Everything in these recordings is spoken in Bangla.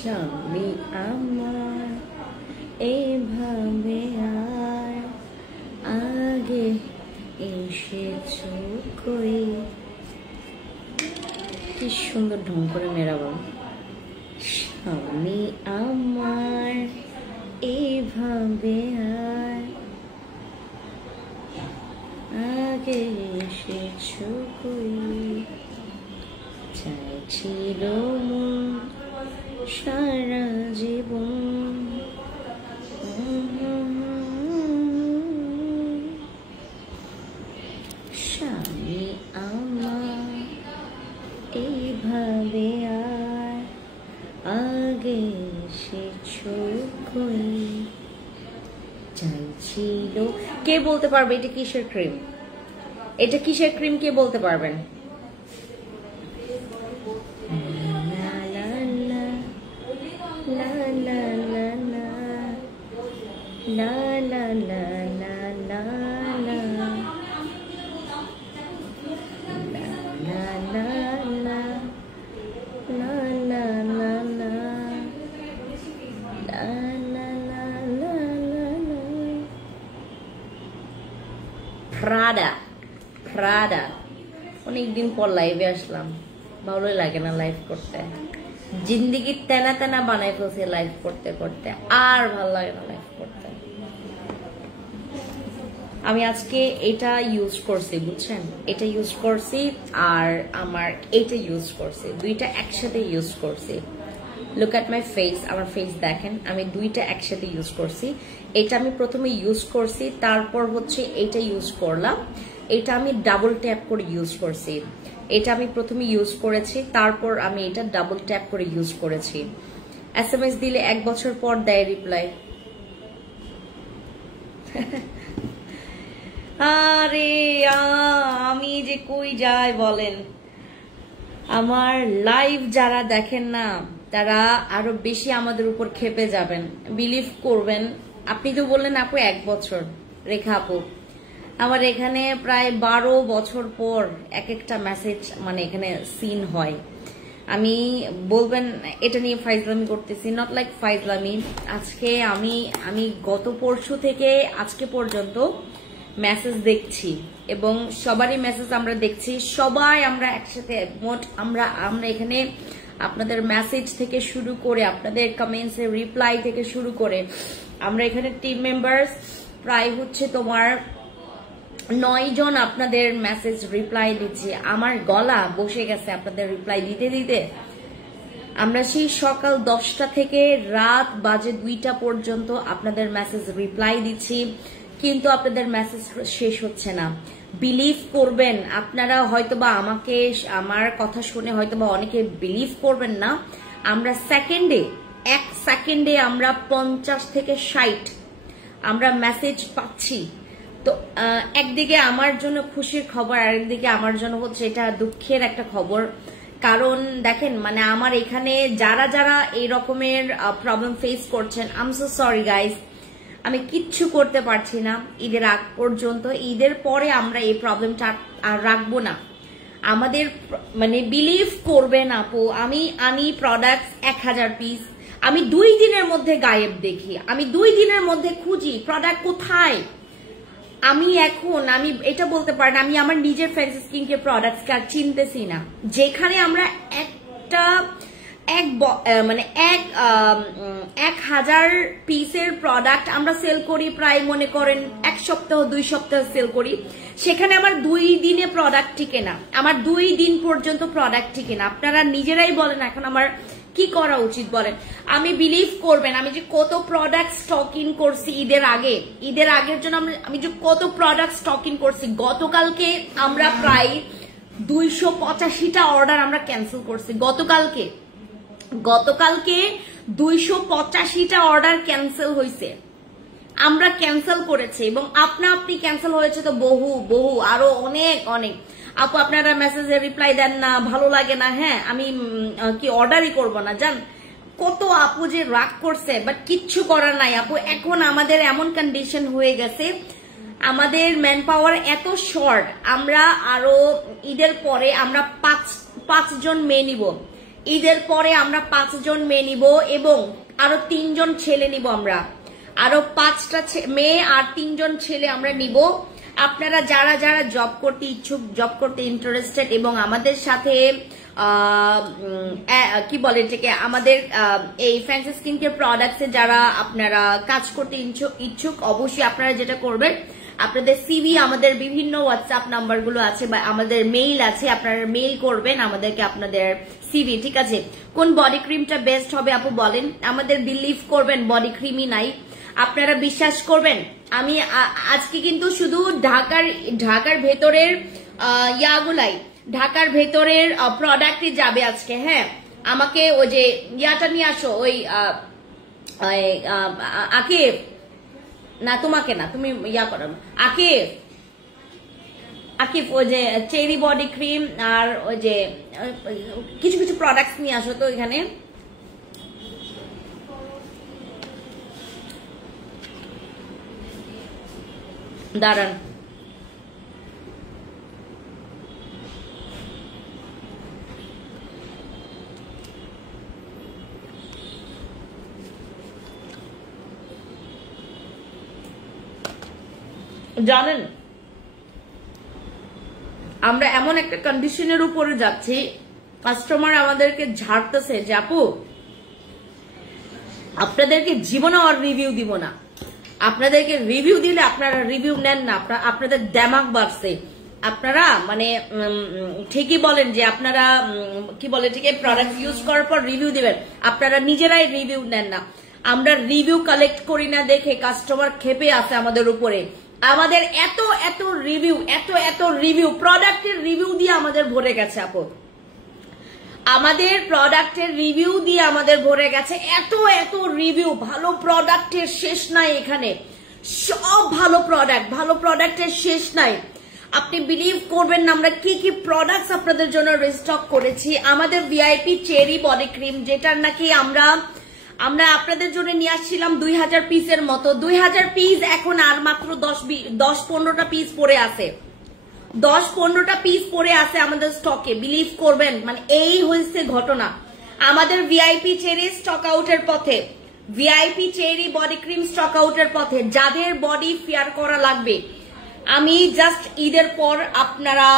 স্বামী আমার এভাবে আর আগে এসেছো কই। কি সুন্দর ঢং করে মেরাবো। স্বামী আমার এভাবে আর আগে এসেছো কই। চাইছিল মন সারা জীবন স্বামী আমার এইভাবে আর আগে এসেছো কই। চাইছিল। কে বলতে পারবে এটা কিসের ক্রিম? এটা কিসের ক্রিম কে বলতে পারবেন? প্রাডা অনেকদিন পর লাইভে আসলাম, ভালোই লাগে না লাইভ করতে। জিন্দিগি তেনা তেনা বানাই ফেলছে লাইভ করতে করতে, আর ভালো লাগে না লাইভ করতে। আমি আজকে এটা ইউজ করছি, বুঝছেন, এটা ইউজ করছি আর আমার এটা ইউজ করছি, দুইটা একসাথে ইউজ করছি। লুক এট মাই ফেস, আমার ফেস দেখেন, আমি দুইটা একসাথে ইউজ করছি। এটা আমি প্রথমে ইউজ করছি, তারপর হচ্ছে এটা ইউজ করলাম। এটা আমি ডাবল ট্যাপ করে ইউজ করছি। এটা আমি প্রথমে ইউজ করেছি, তারপর আমি এটা ডাবল ট্যাপ করে ইউজ করেছি। SMS দিলে 1 বছর পর দেয় রিপ্লাই। আরে আমি যে কই যাই বলেন। আমার লাইভ যারা দেখেন না তারা আরো বেশি আমাদের উপর খেপে যাবেন। বিলিভ করবেন, আপনি তো বললেন আপু 1 বছর, রেখা আপু আমার এখানে প্রায় 12 বছর পর এক একটা মেসেজ মানে এখানে সিন হয়। আমি বলবেন এটা নিয়ে ফাইজলামি করতেছি, নট লাইক ফাইজলামি। আজকে আমি গত পরশু থেকে আজকে পর্যন্ত মেসেজ দেখছি এবং সবারই মেসেজ আমরা দেখছি, সবাই আমরা একসাথে মোট আমরা এখানে আপনাদের মেসেজ থেকে শুরু করে আপনাদের কমেন্টস এর রিপ্লাই থেকে শুরু করে আমরা এখানে টিম মেম্বার্স প্রায় হচ্ছে তোমার 9 জন আপনাদের মেসেজ রিপ্লাই দিচ্ছে। আমার গলা বসে গেছে আপনাদের রিপ্লাই দিতে দিতে। আমরা সেই সকাল 10টা থেকে রাত বাজে 2টা পর্যন্ত আপনাদের মেসেজ রিপ্লাই দিচ্ছি, কিন্তু আপনাদের মেসেজ শেষ হচ্ছে না। বিলিভ করবেন, আপনারা হয়তোবা আমাকে আমার কথা শুনে হয়তোবা অনেকে বিলিভ করবেন না, আমরা সেকেন্ডে 1 সেকেন্ডে আমরা 50 থেকে 60 আমরা মেসেজ পাচ্ছি। তো একদিকে আমার জন্য খুশির খবর, আরেকদিকে আমার জন্য হচ্ছে এটা দুঃখের একটা খবর। কারণ দেখেন মানে আমার এখানে যারা যারা এই রকমের প্রবলেম ফেস করছেন, I am so sorry guys, আমি কিচ্ছু করতে পারছি না ঈদের আগ পর্যন্ত। ঈদের পরে আমরা এই প্রবলেমটা আর রাখবো না। আমাদের মানে বিলিভ করবেন আপু, আমি প্রোডাক্ট 1000 পিস আমি 2 দিনের মধ্যে গায়েব দেখি, আমি 2 দিনের মধ্যে খুঁজি প্রোডাক্ট কোথায়। আমি এটা বলতে পারি না আমি আমার নিজের ফ্যান্সি স্কিন কেয়ার প্রোডাক্টস কে আর চিনতেছি না। যেখানে আমরা মানে 1000 পিসের প্রোডাক্ট আমরা সেল করি, প্রায় মনে করেন 1 সপ্তাহ 2 সপ্তাহ সেল করি, সেখানে আমার 2 দিনে প্রোডাক্ট টিকে না, আমার 2 দিন পর্যন্ত প্রোডাক্ট টিকে না। আপনারা নিজেরাই বলেন এখন আমার কি করা উচিত বলেন। আমি বিলিভ করবেন আমি যে কত প্রোডাক্ট স্টক ইন করছি ঈদের আগের জন্য আমি যে কত প্রোডাক্ট স্টক ইন করছি। গতকালকে আমরা প্রায় 285টা অর্ডার আমরা ক্যান্সেল করছি। গতকালকে 285টা অর্ডার ক্যান্সেল হয়েছে, আমরা ক্যান্সেল করেছি এবং আপনি ক্যান্সেল হয়েছে তো বহু আরো অনেক। আপু আপনারা মেসেজে রিপ্লাই দেন না, ভালো লাগে না। হ্যাঁ আমি কি অর্ডারই করব না, জান কত আপু যে রাগ করছে, বাট কিচ্ছু করার নাই আপু। এখন আমাদের এমন কন্ডিশন হয়ে গেছে, আমাদের ম্যান পাওয়ার এত শর্ট, আমরা আরো ঈদের পরে আমরা 5 জন মেয়ে নিব। ঈদের পরে আমরা 5 জন মেয়ে নিব এবং আরো 3 জন ছেলে নিব। আমরা আরো 5টা মেয়ে আর 3 জন ছেলে আমরা নিব। আপনারা যারা যারা জব করতে ইচ্ছুক, জব করতে ইন্টারেস্টেড এবং আমাদের সাথে কি বলে এটাকে, আমাদের এই ফ্যান্সি স্কিন কেয়ার প্রোডাক্টসে যারা আপনারা কাজ করতে ইচ্ছুক, অবশ্যই আপনারা যেটা করবেন, আপনাদের সিভি আমাদের বিভিন্ন হোয়াটসঅ্যাপ নাম্বারগুলো আছে বা আমাদের মেইল আছে, আপনারা মেইল করবেন আমাদেরকে আপনাদের সিভি, ঠিক আছে? কোন বডি ক্রিমটা বেস্ট হবে আপু বলেন, আমাদের বিলিভ করবেন বডি ক্রিমই নাই। আপনারা বিশ্বাস করবেন, আমি আজকে কিন্তু শুধু ঢাকার ভেতরের ইয়াগুলাই, ঢাকার ভেতরের প্রোডাক্টই যাবে আজকে। হ্যাঁ, আমাকে ওই যে ইয়াটা নিয়ে আসো, ওই আকিব না, তোমাকে না, তুমি ইয়া করো, আকিব ওই যে চেরি বডি ক্রিম আর ওই যে কিছু কিছু প্রোডাক্টস নিয়ে আসো তো এখানে। দাঁড়ান, জানেন আমরা এমন একটা কন্ডিশনের উপরে যাচ্ছি, কাস্টমার আমাদেরকে ঝাড়তেছে যে আপু আপনাদেরকে জীবনে আর রিভিউ দিব না, আপনাদেরকে রিভিউ দিলে আপনারা রিভিউ নেন না, আপনাদের দেমাগ বাড়ছে, আপনারা মানে ঠিকই বলেন যে আপনারা কি বলে ঠিক প্রোডাক্ট ইউজ করার পর রিভিউ দিবেন, আপনারা নিজেরাই রিভিউ নেন না। আমরা রিভিউ কালেক্ট করি না দেখে কাস্টমার খেপে আছে আমাদের উপরে। আমাদের এত এত রিভিউ প্রোডাক্টের রিভিউ দিয়ে আমাদের ভরে গেছে আপু, আমাদের প্রোডাক্টের রিভিউ দিয়ে আমাদের ভরে গেছে, এত রিভিউ, ভালো প্রোডাক্টের শেষ নাই এখানে, সব ভালো প্রোডাক্টের শেষ নাই। আপনি বিলিভ করবেন না আমরা কি কি প্রোডাক্টস আপনাদের জন্য রিস্টক করেছি। আমাদের ভিআইপি চেরি বডি ক্রিম, যেটার নাকি আমরা আপনাদের জন্য নিয়ে আসছিলাম 2000 পিসের মতো, 2000 পিস এখন আর মাত্র 10-15টা পিস পড়ে আছে, 10-15টা পিস পড়ে আছে আমাদের স্টকে। বিলিভ করবেন, মানে এই হয়েছে ঘটনা। আমাদের ভিআইপি চেরি স্টক আউটের পথে, VIP cherry body cream stock আউটের পথে। যাদের বডি ফেয়ার করা লাগবে, আমি জাস্ট ঈদের পর আপনারা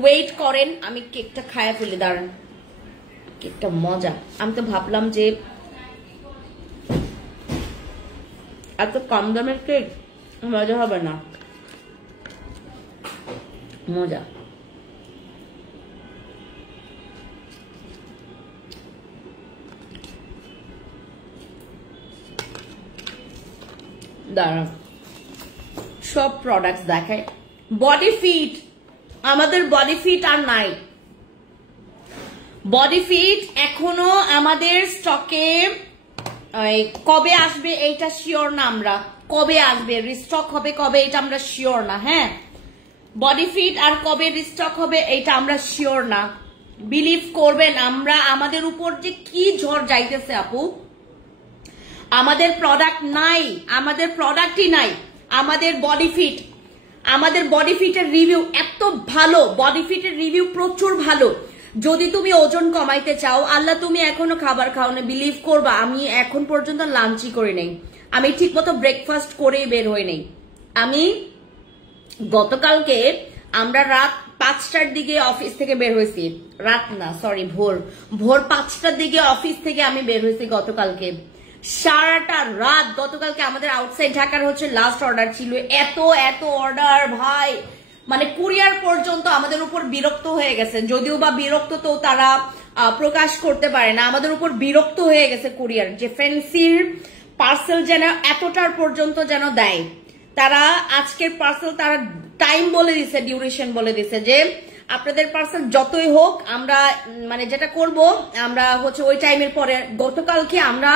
ওয়েট করেন, আমি কেকটা খায়া ফেলে, দাঁড়ান, কেকটা মজা। আমি তো ভাবলাম যে এত কম দামের কেক মজা হবে না, মজা। দাঁড়ান, সব প্রোডাক্টস দেখায়। বডি ফিট, আমাদের বডি ফিট আর নাই, বডি ফিট এখনো আমাদের স্টকে কবে আসবে এইটা শিওর না, আমরা কবে আসবে রিস্টক হবে কবে এটা আমরা শিওর না। হ্যাঁ, বডি ফিট আর কবে রিস্টক হবে এটা আমরা শিওর না। বিলিভ করবেন, আমরা আমাদের উপর যে কি ঝড় যাইতেছে আপু, আমাদের প্রোডাক্ট নাই, আমাদের প্রোডাক্টই নাই। আমাদের বডি ফিটের রিভিউ এত ভালো, বডি ফিটের রিভিউ প্রচুর ভালো। যদি তুমি ওজন কমাইতে চাও, আল্লাহ তুমি এখনো খাবার খাও না, বিলিভ করবা আমি এখন পর্যন্ত লাঞ্চই করি নাই, আমি ঠিক মতো ব্রেকফাস্ট করে বের হই নাই। আমি গতকালকে আমরা রাত 5টার দিকে অফিস থেকে বের হয়েছি, রাত না সরি ভোর 5টার দিকে অফিস থেকে আমি বের হয়েছি গতকালকে, সারাটা রাত। গতকালকে আমাদের আউটসাইড ঢাকার হচ্ছে লাস্ট অর্ডার ছিল, এত অর্ডার ভাই, মানে কুরিয়ার পর্যন্ত আমাদের উপর বিরক্ত হয়ে গেছে, যদিও বা বিরক্ত তো তারা প্রকাশ করতে পারে না, আমাদের উপর বিরক্ত হয়ে গেছে কুরিয়ার, যে ফ্যান্সির পার্সেল যেন এতটার পর্যন্ত যেন দেয়। তারা আজকের পার্সেল তারা টাইম বলে দিছে, ডিউরেশন বলে দিছে, যে আপনাদের পার্সেল যতই হোক আমরা মানে যেটা করব আমরা হচ্ছে ওই টাইমের পরে। গতকালকে আমরা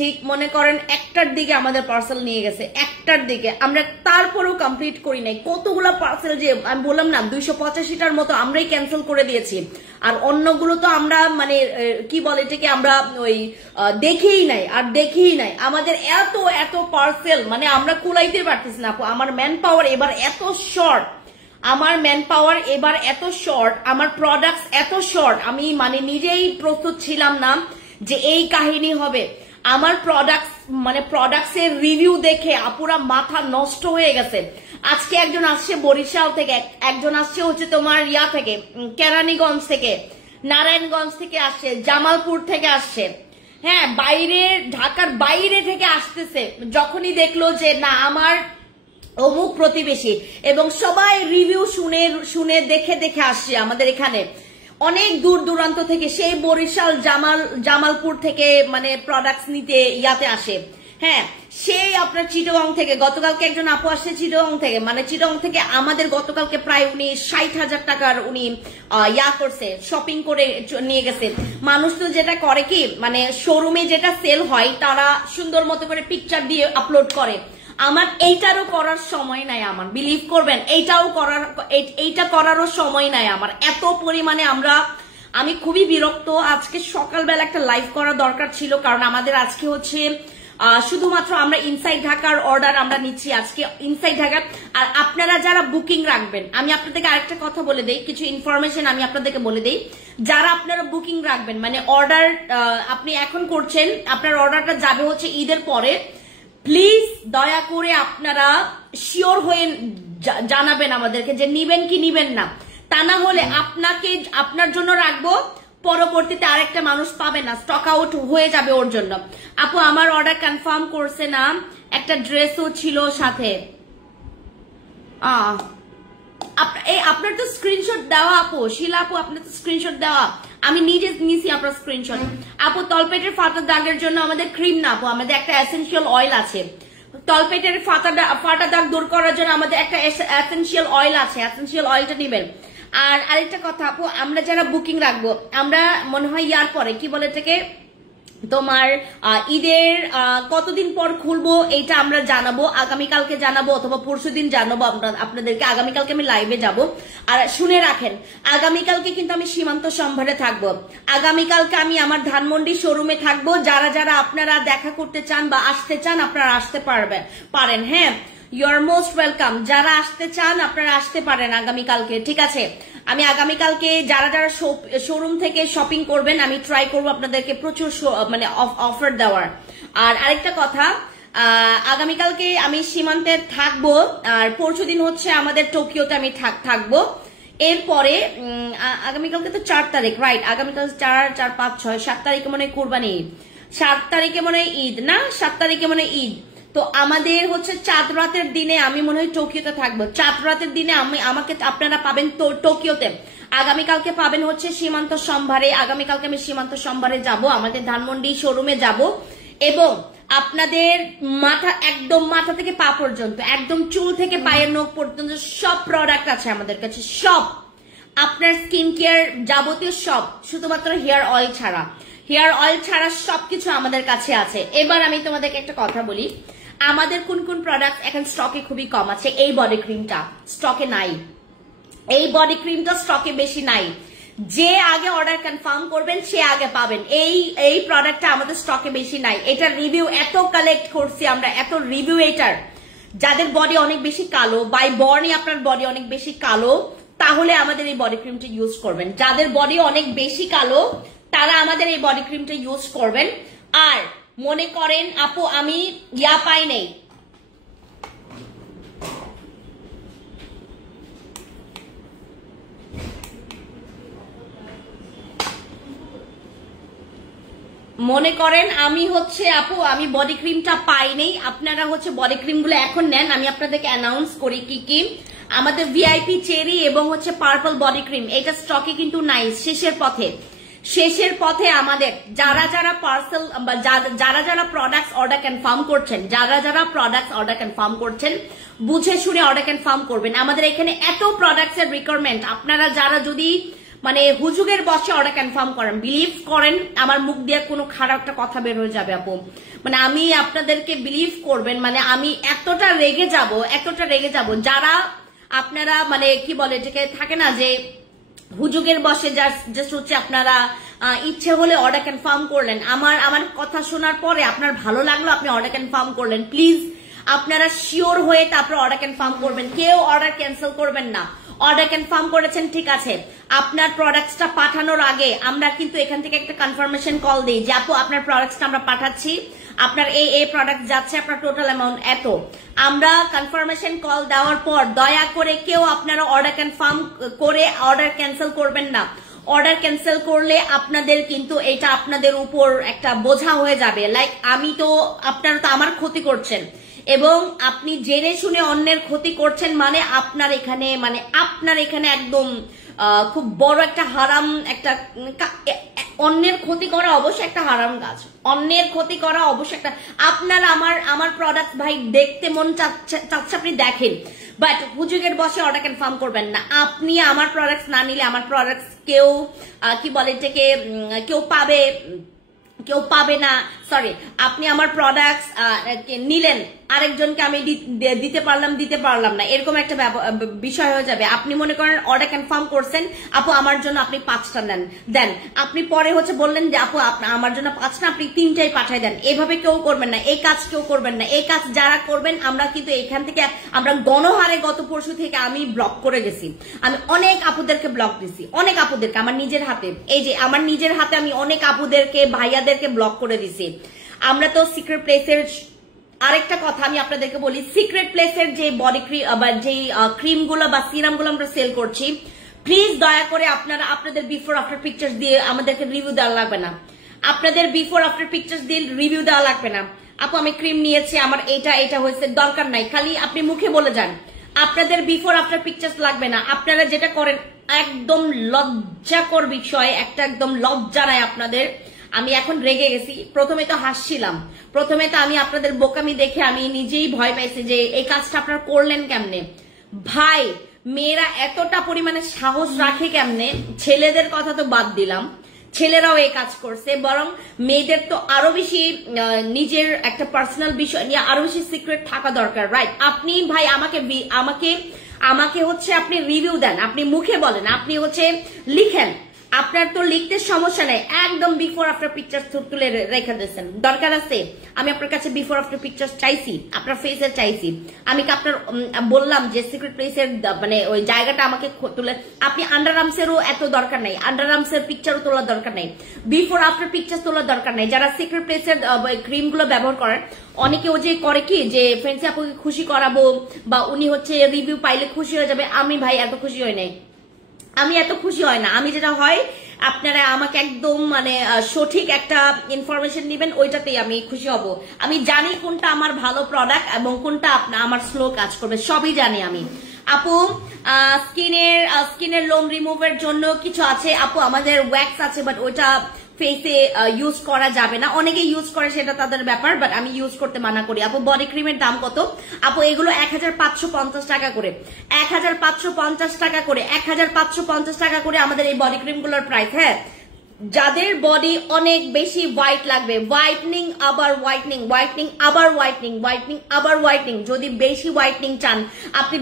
ঠিক মনে করেন 1টার দিকে আমাদের পার্সেল নিয়ে গেছে, 1টার দিকে, আমরা তারপরেও কমপ্লিট করি নাই। কতগুলো পার্সেল যে আমি বললাম না 285টার মতো আমরাই ক্যান্সেল করে দিয়েছি, আর অন্যগুলো তো আমরা মানে কি বলে এটাকে আমরা ওই দেখেই নাই। আমাদের এত পার্সেল মানে আমরা কুলাইতে পারতেছি না, আমার ম্যান পাওয়ার এবার এত শর্ট, আমার ম্যান পাওয়ার এবার এত শর্ট, আমার প্রোডাক্টস এত শর্ট, আমি মানে নিজেই প্রস্তুত ছিলাম না যে এই কাহিনী হবে। আমার প্রোডাক্টস এর রিভিউ দেখে আপুরা মাথা নষ্ট হয়ে গেছে। আজকে একজন আসছে বরিশাল থেকে, একজন আসছে হচ্ছে তোমার ইয়া থেকে, কেরানীগঞ্জ থেকে, নারায়ণগঞ্জ থেকে আসছে, জামালপুর থেকে আসছে, হ্যাঁ বাইরে, ঢাকার বাইরে থেকে আসতেছে। যখনই দেখলো যে না আমার অমুক প্রতিবেশী, এবং সবাই রিভিউ শুনে দেখে দেখে আসছে আমাদের এখানে, অনেক দূর দূরান্ত থেকে, সেই বরিশাল জামালপুর থেকে মানে প্রোডাক্টস নিতে ইয়াতে আসে। হ্যাঁ সেই আপনার চিটাগং থেকে, গতকালকে একজন আপু আসছে চিটাগং থেকে, মানে চিটাগং থেকে আমাদের গতকালকে প্রায় উনি 60,000 টাকার উনি ইয়া করছে, শপিং করে নিয়ে গেছে। মানুষ তো যেটা করে কি, মানে শোরুমে যেটা সেল হয় তারা সুন্দর মতো করে পিকচার দিয়ে আপলোড করে, আমার এইটারও করার সময় নাই, আমার বিলিভ করবেন এইটা করারও সময় নাই আমার। এত পরিমাণে আমি খুবই বিরক্ত। আজকে সকালবেলা একটা লাইভ করা দরকার ছিল, কারণ আমাদের আজকে হচ্ছে শুধুমাত্র আমরা ইনসাইড ঢাকার অর্ডার আমরা নিচ্ছি আজকে, ইনসাইড ঢাকার। আর আপনারা যারা বুকিং রাখবেন, আমি আপনাদেরকে আরেকটা কথা বলে দেই, কিছু ইনফরমেশন আমি আপনাদেরকে বলে দেই। যারা আপনারা বুকিং রাখবেন, মানে অর্ডার আপনি এখন করছেন, আপনার অর্ডারটা যাবে হচ্ছে ঈদের পরে, প্লিজ দয়া করে আপনারা শিওর হয়ে জানাবেন আমাদেরকে যে নিবেন কি নিবেন না। তা না হলে আপনার জন্য রাখবো, পরবর্তীতে আরেকটা মানুষ পাবে না, স্টক আউট হয়ে যাবে ওর জন্য। আপু আমার অর্ডার কনফার্ম করছে না, একটা ড্রেসও ছিল সাথে। আপনার তো স্ক্রিনশট দেওয়া আপু, শিলা আপু আপনার তো স্ক্রিনশট দেওয়া, আমি নিজে নিছি আপনার স্ক্রিনশট। আপু তলপেটের ফাটা দাগের জন্য আমাদের ক্রিম না আপু, আমাদের একটা এসেনশিয়াল অয়েল আছে। তলপেটের ফাটা দাগ দূর করার জন্য আমাদের একটা এসেনশিয়াল অয়েল আছে, এসেনশিয়াল অয়েলটা নেবেন। আর আরেকটা কথা আপু, আমরা যারা বুকিং রাখবো, আমরা মনে হয় ইয়ার পরে কি বলে থেকে তোমার ঈদের কতদিন পর খুলবো এইটা আমরা জানাবো, আগামীকালকে জানাবো অথবা পরশুদিন জানাবো আপনাদেরকে। আগামীকালকে আমি লাইভে যাব। আর শুনে রাখেন, আগামীকালকে কিন্তু আমি সীমান্ত সম্ভারে থাকবো, আগামীকালকে আমি আমার ধানমন্ডি শোরুমে থাকবো। যারা যারা আপনারা দেখা করতে চান বা আসতে চান আপনারা আসতে পারেন, হ্যাঁ ইউ আর মোস্ট ওয়েলকাম। যারা আসতে চান আপনারা আসতে পারেন আগামীকালকে, ঠিক আছে। আমি আগামীকালকে যারা যারা শোরুম থেকে শপিং করবেন, আমি ট্রাই করবো আপনাদেরকে প্রচুর মানে অফার দেওয়ার। আর আরেকটা কথা, আগামীকালকে আমি সীমান্তে থাকবো, আর পরশুদিন হচ্ছে আমাদের টোকিওতে আমি থাকবো। এরপরে আগামীকালকে তো 4 তারিখ, রাইট? আগামীকাল 4, 5, 6, 7 তারিখে মনে হয় কুরবানি ঈদ, 7 তারিখে মনে হয় ঈদ, না 7 তারিখে মনে হয় ঈদ। তো আমাদের হচ্ছে চাঁদ রাতের দিনে আমি মনে হয় টোকিওতে থাকবো। চাঁদ রাতের দিনে আমাকে আপনারা পাবেন টোকিওতে, আগামীকালকে পাবেন হচ্ছে সীমান্ত সম্ভারে। আগামীকালকে আমি সীমান্ত সম্ভারে যাব, আমাদের ধানমন্ডি শোরুমে যাব, এবং আপনাদের একদম মাথা থেকে পা পর্যন্ত, একদম চুল থেকে পায়ের নখ পর্যন্ত সব প্রোডাক্ট আছে আমাদের কাছে, সব আপনার স্কিন কেয়ার যাবতীয় সব, শুধুমাত্র হেয়ার অয়েল ছাড়া সবকিছু আমাদের কাছে আছে। এবার আমি তোমাদেরকে একটা কথা বলি, আমাদের কোন কোন প্রোডাক্ট এখন স্টকে খুবই কম আছে। এই বডি ক্রিমটা স্টকে নাই, এই বডি ক্রিমটা স্টকে বেশি নাই। যে আগে অর্ডার কনফার্ম করবেন সে আগে পাবেন। এই প্রোডাক্টটা আমাদের স্টকে বেশি নাই। এটার রিভিউ এত কালেক্ট করছি আমরা, এত রিভিউ এটার, যাদের বডি অনেক বেশি কালো, বাই বর্নই আপনার বডি অনেক বেশি কালো, তাহলে আমাদের এই বডি ক্রিমটা ইউজ করবেন। যাদের বডি অনেক বেশি কালো তারা আমাদের এই বডি ক্রিমটা ইউজ করবেন। আর মনে করেন আপু আমি ইয়া পাই নাই, মনে করেন আমি হচ্ছে আপু আমি বডি ক্রিমটা পাই নেই, আপনারা হচ্ছে বডি ক্রিম গুলো এখন নেন। আমি আপনাদেরকে অ্যানাউন্স করি কি কি আমাদের ভিআইপি চেরি এবং হচ্ছে পার্পল বডি ক্রিম, এটা স্টকে কিন্তু নাই, শেষের পথে আমাদের যারা যারা পার্সেল বা যারা যারা প্রোডাক্টস অর্ডার কনফার্ম করছেন বুঝে শুনে অর্ডার কনফার্ম করবেন। আমাদের এখানে এত প্রোডাক্টস এর রিকোয়ারমেন্ট, আপনারা যারা যদি মানে হুজুগের বসে অর্ডার কনফার্ম করেন, বিলিভ করেন আমার মুখ দিয়ে কোনো খারাপ একটা কথা বের হয়ে যাবে আপু, মানে আমি আপনাদেরকে বিলিভ করবেন, মানে আমি এতটা রেগে যাব যারা আপনারা মানে কি বলে এটাকে থাকে না যে হুজুগের বসে জাস্ট হচ্ছে আপনারা ইচ্ছে হলে অর্ডার কনফার্ম করলেন, আমার কথা শোনার পরে আপনার ভালো লাগলো আপনি অর্ডার কনফার্ম করলেন। প্লিজ আপনারা শিওর হয়ে তারপর অর্ডার কনফার্ম করবেন, কেউ অর্ডার ক্যান্সেল করবেন না। অর্ডার কনফার্ম করেছেন, ঠিক আছে। আপনার প্রোডাক্টসটা পাঠানোর আগে আমরা কিন্তু এখান থেকে একটা কনফার্মেশন কল দিই যে আপু আপনার প্রোডাক্টসটা আমরা পাঠাচ্ছি, আপনার এই প্রোডাক্ট যাচ্ছে, আপনার টোটাল অ্যামাউন্ট এত। আমরা কনফার্মেশন কল দেওয়ার পর দয়া করে কেউ আপনারা অর্ডার কনফার্ম করে অর্ডার ক্যান্সেল করবেন না। অর্ডার ক্যান্সেল করলে আপনাদের কিন্তু এটা আপনাদের উপর একটা বোঝা হয়ে যাবে। লাইক আমি তো, আপনারা তো আমার ক্ষতি করছেন এবং আপনি জেনে শুনে অন্যের ক্ষতি করছেন, মানে আপনার এখানে একদম খুব বড় একটা হারাম, একটা অন্যের ক্ষতি করা অবশ্যই একটা হারাম কাজ, অন্যের ক্ষতি করা অবশ্যই একটা। আপনার আমার প্রোডাক্ট ভাই দেখতে মন চাচ্ছে, আপনি দেখেন, বাট হুজুগের বসে অর্ডার কনফার্ম করবেন না। আপনি আমার প্রোডাক্ট না নিলে আমার প্রোডাক্ট কেউ কি বলে এটাকে, কেউ পাবে না, সরি, আপনি আমার প্রোডাক্টস নিলেন, আরেকজনকে আমি দিতে পারলাম না, এরকম একটা বিষয় হয়ে যাবে। আপনি মনে করেন অর্ডার কনফার্ম করছেন, আপু আমার জন্য আপনি 5টা দেন, আপনি পরে বললেন যে আপু আমার জন্য 5টা, আপনি 3টাই পাঠাই দেন। এভাবে কেউ করবেন না, এই কাজ কেউ করবেন না। এই কাজ যারা করবেন, আমরা কিন্তু এখান থেকে আমরা গণহারে গত পরশু থেকে আমি ব্লক করে গেছি। আমি অনেক আপুদেরকে ব্লক দিছি, অনেক আপুদেরকে আমার নিজের হাতে, এই যে আমার নিজের হাতে আমি অনেক আপুদেরকে, ভাইয়াদেরকে ব্লক করে দিছি। আমরা তো সিক্রেট প্লেসের, আরেকটা কথা আমি আপনাদেরকে বলি, সিক্রেট প্লেসের যে বডি ক্রিম বা যে ক্রিম গুলো বা সিরাম গুলো আমরা সেল করছি, প্লিজ দয়া করে আপনারা আপনাদের বিফোর আফটার পিকচার্স দিয়ে আমাদেরকে রিভিউ দেওয়া লাগবে না। আপনাদের বিফোর আফটার পিকচার্স দিয়ে রিভিউ দেওয়া লাগবে না। আপু আমি ক্রিম নিয়েছি, আমার এটা হয়েছে, দরকার নাই, খালি আপনি মুখে বলে যান। আপনাদের বিফোর আফটার পিকচার্স লাগবে না। আপনারা যেটা করেন একদম লজ্জাকর বিষয়, একটা একদম লজ্জা নাই আপনাদের। আমি এখন রেগে গেছি। প্রথমে তো হাসছিলাম, প্রথমে তো আমি আপনাদের বোকামি দেখে আমি নিজেই ভয় পাইছি যে এই কাজটা আপনারা করলেন কেমনে। ভাই মেয়েরা এতটা পরিমাণে সাহস রাখে কেমনে? ছেলেদের কথা তো বাদ দিলাম, ছেলেরাও এই কাজ করছে, বরং মেয়েদের তো আরো বেশি নিজের একটা পার্সোনাল বিষয় নিয়ে আরো বেশি সিক্রেট থাকা দরকার, রাইট? আপনি ভাই আমাকে আপনি রিভিউ দেন, আপনি মুখে বলেন, আপনি লিখেন। আপনার তো লিখতে সমস্যা নেই, একদম বিফোর আফটার পিকচার্স তুলে রেখে দিয়েছেন। দরকার আছে আমি আপনার কাছে বিফোর আফটার পিকচার্স চাইছি, আপনার ফেসের চাইছি। আমি কি আপনার বললাম যে সিক্রেট প্লেসের মানে ওই জায়গাটা আমাকে তুলে, আপনি আন্ডার আর্মসেরও এত দরকার নাই, আন্ডার আর্মসের পিকচারও তোলার দরকার নাই, বিফোর আফটার পিকচার্স তোলার দরকার নাই। যারা সিক্রেট প্লেসের ক্রিম গুলো ব্যবহার করেন, অনেকে করে কি যে ফ্রেন্ডসি আপুকে খুশি করাবো বা উনি রিভিউ পাইলে খুশি হয়ে যাবে। আমি ভাই এত খুশি হই নাই, আমি এত খুশি হয় না। আমি যেটা হয়, আপনারা আমাকে একদম সঠিক একটা ইনফরমেশন দিবেন, ওইটাতেই আমি খুশি হব। আমি জানি কোনটা আমার ভালো প্রোডাক্ট এবং কোনটা আমার স্লো কাজ করবে, সবই জানি আমি। আপু স্কিনের লোম রিমুভের জন্য কিছু আছে আপু, আমাদের ওয়্যাক্স আছে, বাট ওইটা ফেসে ইউজ করা যাবে না। অনেকে ইউজ করে, সেটা তাদের ব্যাপার, বাট আমি ইউজ করতে মানা করি। আপু বডি ক্রিমের দাম কত? আপু এগুলো 1550 টাকা করে, 1550 টাকা করে, 1550 টাকা করে আমাদের এই বডি ক্রিম গুলোর প্রাইস। হ্যাঁ, যাদের বডি অনেক বেশি হোয়াইট লাগবে, হোয়াইটনিং আবার হোয়াইটনিং, হোয়াইটনিং আবার হোয়াইটনিং, হোয়াইটনিং আবার হোয়াইটনিং, যদি বেশি হোয়াইটনিং চান আপনি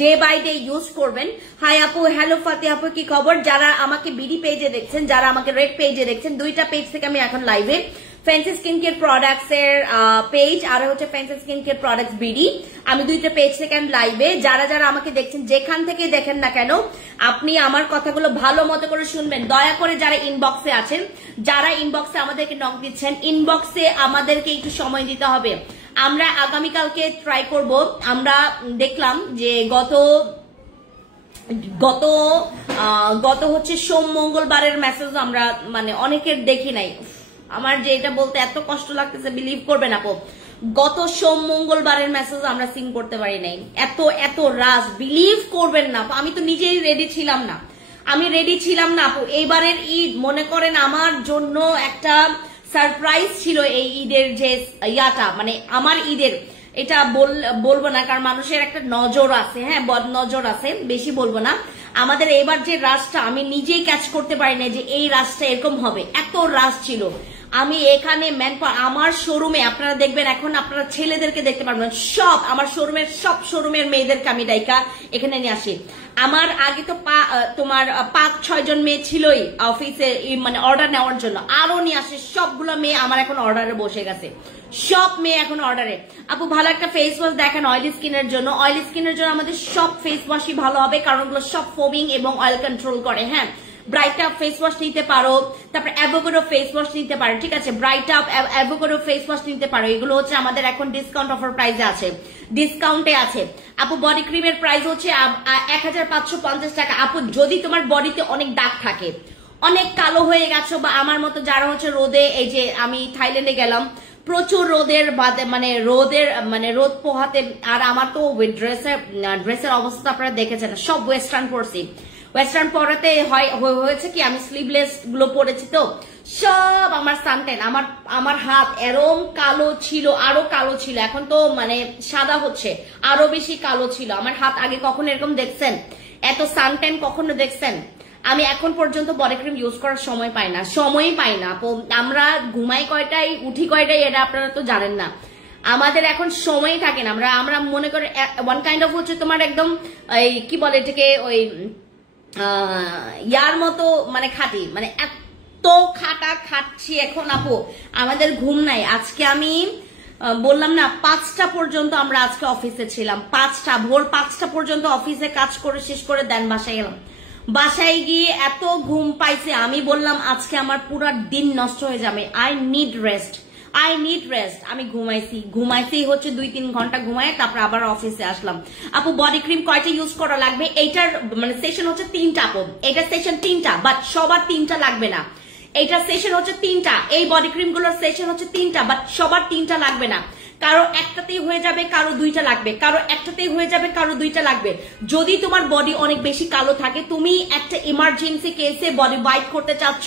ডে বাই ডে ইউজ করবেন। হাই আপু, হ্যালো ফাতে আপু, কি খবর? যারা আমাকে বিডি পেজে দেখছেন, যারা আমাকে রেড পেজে দেখছেন, দুইটা পেজ থেকে আমি এখন লাইভে, ফ্যান্সি স্কিন কেয়ার প্রোডাক্টস এর পেজ আর fancy skin care products BD, আমি দুইটা পেজ থেকে লাইভে। যারা যারা আমাকে দেখছেন, যেখান থেকে দেখেন না কেন, আপনি আমার কথাগুলো ভালো মতো করে শুনবেন। দয়া করে যারা ইনবক্সে আছেন, যারা ইনবক্সে আমাদেরকে নক দিচ্ছেন, ইনবক্সে আমাদেরকে একটু সময় দিতে হবে। আমরা আগামীকালকে ট্রাই করব। আমরা দেখলাম যে গত সোম মঙ্গলবারের মেসেজ আমরা অনেকের দেখি নাই। আমার যে এটা বলতে এত কষ্ট লাগতেছে, বিলিভ করবেন আপু, গত সোম মঙ্গলবারের মেসেজ আমরা সিন করতে পারি নাই। এত রাজ, বিলিভ করবেন না। আমি তো নিজেই রেডি ছিলাম না, আপু। এইবারের ঈদ মনে করেন আমার জন্য একটা সারপ্রাইজ ছিল। এই ঈদের যে ইয়াটা, আমার ঈদের, এটা বলবো না, কারণ মানুষের একটা নজর আছে, হ্যাঁ, বদ নজর আছে, বেশি বলবো না। আমাদের এবার যে রাজটা আমি নিজেই ক্যাচ করতে পারি না যে এই রাজটা এরকম হবে, এত রাজ ছিল। আমি এখানে আমার শোরুমে আপনারা দেখবেন, এখন আপনারা ছেলেদেরকে দেখতে পারবেন, সব আমার সব শোরুমের মেয়েদেরকে আমি ডাইকা এখানে নিয়ে আসি। আমার আগে তো তোমার 5-6 জন মেয়ে ছিলই অফিসে অর্ডার নেওয়ার জন্য, আরো নিয়ে আসে, সবগুলো মেয়ে আমার এখন অর্ডারে বসে গেছে। সব মেয়ে এখন অর্ডারে। আপু ভালো একটা ফেস ওয়াশ দেখেন অয়েলি স্কিনের জন্য। অয়েলি স্কিনের জন্য আমাদের সব ফেস ওয়াশই ভালো হবে, কারণ ওগুলো সব ফোমিং এবং অয়েল কন্ট্রোল করে। হ্যাঁ, ব্রাইট আপ ফেস ওয়াশ নিতে পারো, তারপর অ্যাভোকাডো ফেস ওয়াশ নিতে পারো, ঠিক আছে, bright up avocado face wash নিতে পারো। এগুলো হচ্ছে আমাদের এখন ডিসকাউন্ট অফার প্রাইসে আছে, ডিসকাউন্টে আছে। আপু বডি ক্রিমের প্রাইস হচ্ছে 1550 টাকা। আপু যদি তোমার বডিতে অনেক দাগ থাকে, অনেক কালো হয়ে গেছো, বা আমার মতো যারা হচ্ছে রোদে, এই যে আমি থাইল্যান্ডে গেলাম, প্রচুর রোদের বাদে মানে রোদ পোহাতে, আর আমার তো ড্রেসের অবস্থা আপনারা দেখেছেন, সব ওয়েস্টার্ন পরছি। ওয়েস্টার্ন পরাতে হয়েছে কি, আমি স্লিভলেস গুলো পরেছি, তো সব আমার সানটেন, আমার হাত এরম কালো ছিল, আরো কালো ছিল, এখন তো মানে সাদা হচ্ছে, আরো বেশি কালো ছিল আমার হাত। আগে কখনো এরকম দেখছেন? এত সানটেন কখনো দেখছেন? আমি এখন পর্যন্ত বডি ক্রিম ইউজ করার সময়ই পাই না। আমরা ঘুমাই কয়টায়, উঠি কয়টায়, এটা আপনারা তো জানেন না। আমাদের এখন সময় থাকে না। আমরা মনে করি ওয়ান কাইন্ড অফ হচ্ছে তোমার একদম এই কি বলে এটাকে, ওই ইয়ার মতো মানে খাটি, মানে এত খাটছি এখন আপু, আমাদের ঘুম নাই। আজকে আমি বললাম না 5টা পর্যন্ত আমরা আজকে অফিসে ছিলাম, ভোর 5টা পর্যন্ত অফিসে কাজ করে শেষ করে দেন বাসায় গেলাম। বাসায় গিয়ে এত ঘুম পাইছে, আমি বললাম আজকে আমার পুরো দিন নষ্ট হয়ে যাবে, আই নিড রেস্ট। আমি ঘুমাইছি হচ্ছে 2-3 ঘন্টা ঘুমায়, তারপর আবার অফিসে আসলাম। আপু বডি ক্রিম কয়টা ইউজ করা লাগবে? এইটার মানে সেশন হচ্ছে 3টা আপু, এটা সেশন 3টা, বাট সবার 3টা লাগবে না। এইটা সেশন হচ্ছে 3টা, এই বডি ক্রিম গুলোর সেশন হচ্ছে 3টা, বাট সবার 3টা লাগবে না। কারো একটাতেই হয়ে যাবে, কারো 2টা লাগবে, কারো একটাতেই হয়ে যাবে, কারো 2টা লাগবে। যদি তোমার বডি অনেক বেশি কালো থাকে, তুমি একটা ইমার্জেন্সি কেসে বডি হোয়াইট করতে চাচ্ছ,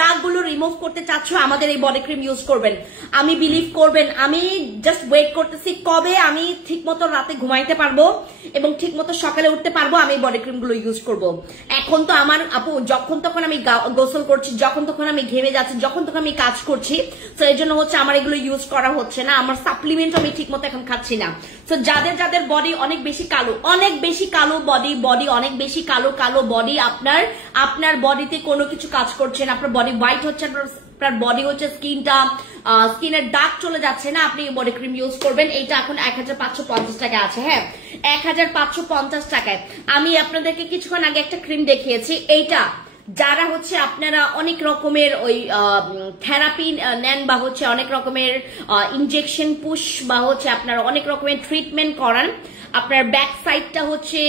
দাগগুলো রিমুভ করতে চাচ্ছ, আমাদের এই বডি ক্রিম ইউজ করবেন। আমি বিলিভ করবেন, আমি জাস্ট ওয়েট করতেছি কবে আমি ঠিক মতো রাতে ঘুমাইতে পারবো এবং ঠিক মতো সকালে উঠতে পারবো, আমি এই বডি ক্রিম গুলো ইউজ করবো। এখন তো আমার আপু যখন তখন আমি গোসল করছি, যখন তখন আমি ঘেমে যাচ্ছি, যখন তখন আমি কাজ করছি, তো এই জন্য হচ্ছে আমার এগুলো ইউজ করা হচ্ছে না। আমার সাপ্লিমেন্ট আমি ঠিক মতো এখন খাচ্ছি না। তো যাদের বডি অনেক বেশি কালো বডি অনেক বেশি কালো বডি, আপনার বডিতে কোনো কিছু কাজ করছে না, আপনার বডি হোয়াইট হচ্ছে, আপনার বডি হচ্ছে স্কিনের দাগ চলে যাচ্ছে না, আপনি বডি ক্রিম ইউজ করবেন। এইটা এখন 1550 টাকা আছে। হ্যাঁ, 1550 টাকায়। আমি আপনাদেরকে কিছুক্ষণ আগে একটা ক্রিম দেখিয়েছি, এইটা যারা হচ্ছে আপনারা অনেক রকমের ওই থেরাপি নেন, বা হচ্ছে অনেক রকমের ইনজেকশন পুশ, বা হচ্ছে আপনারা অনেক রকমের ট্রিটমেন্ট করান, আপনার ব্যাক সাইডটা হচ্ছে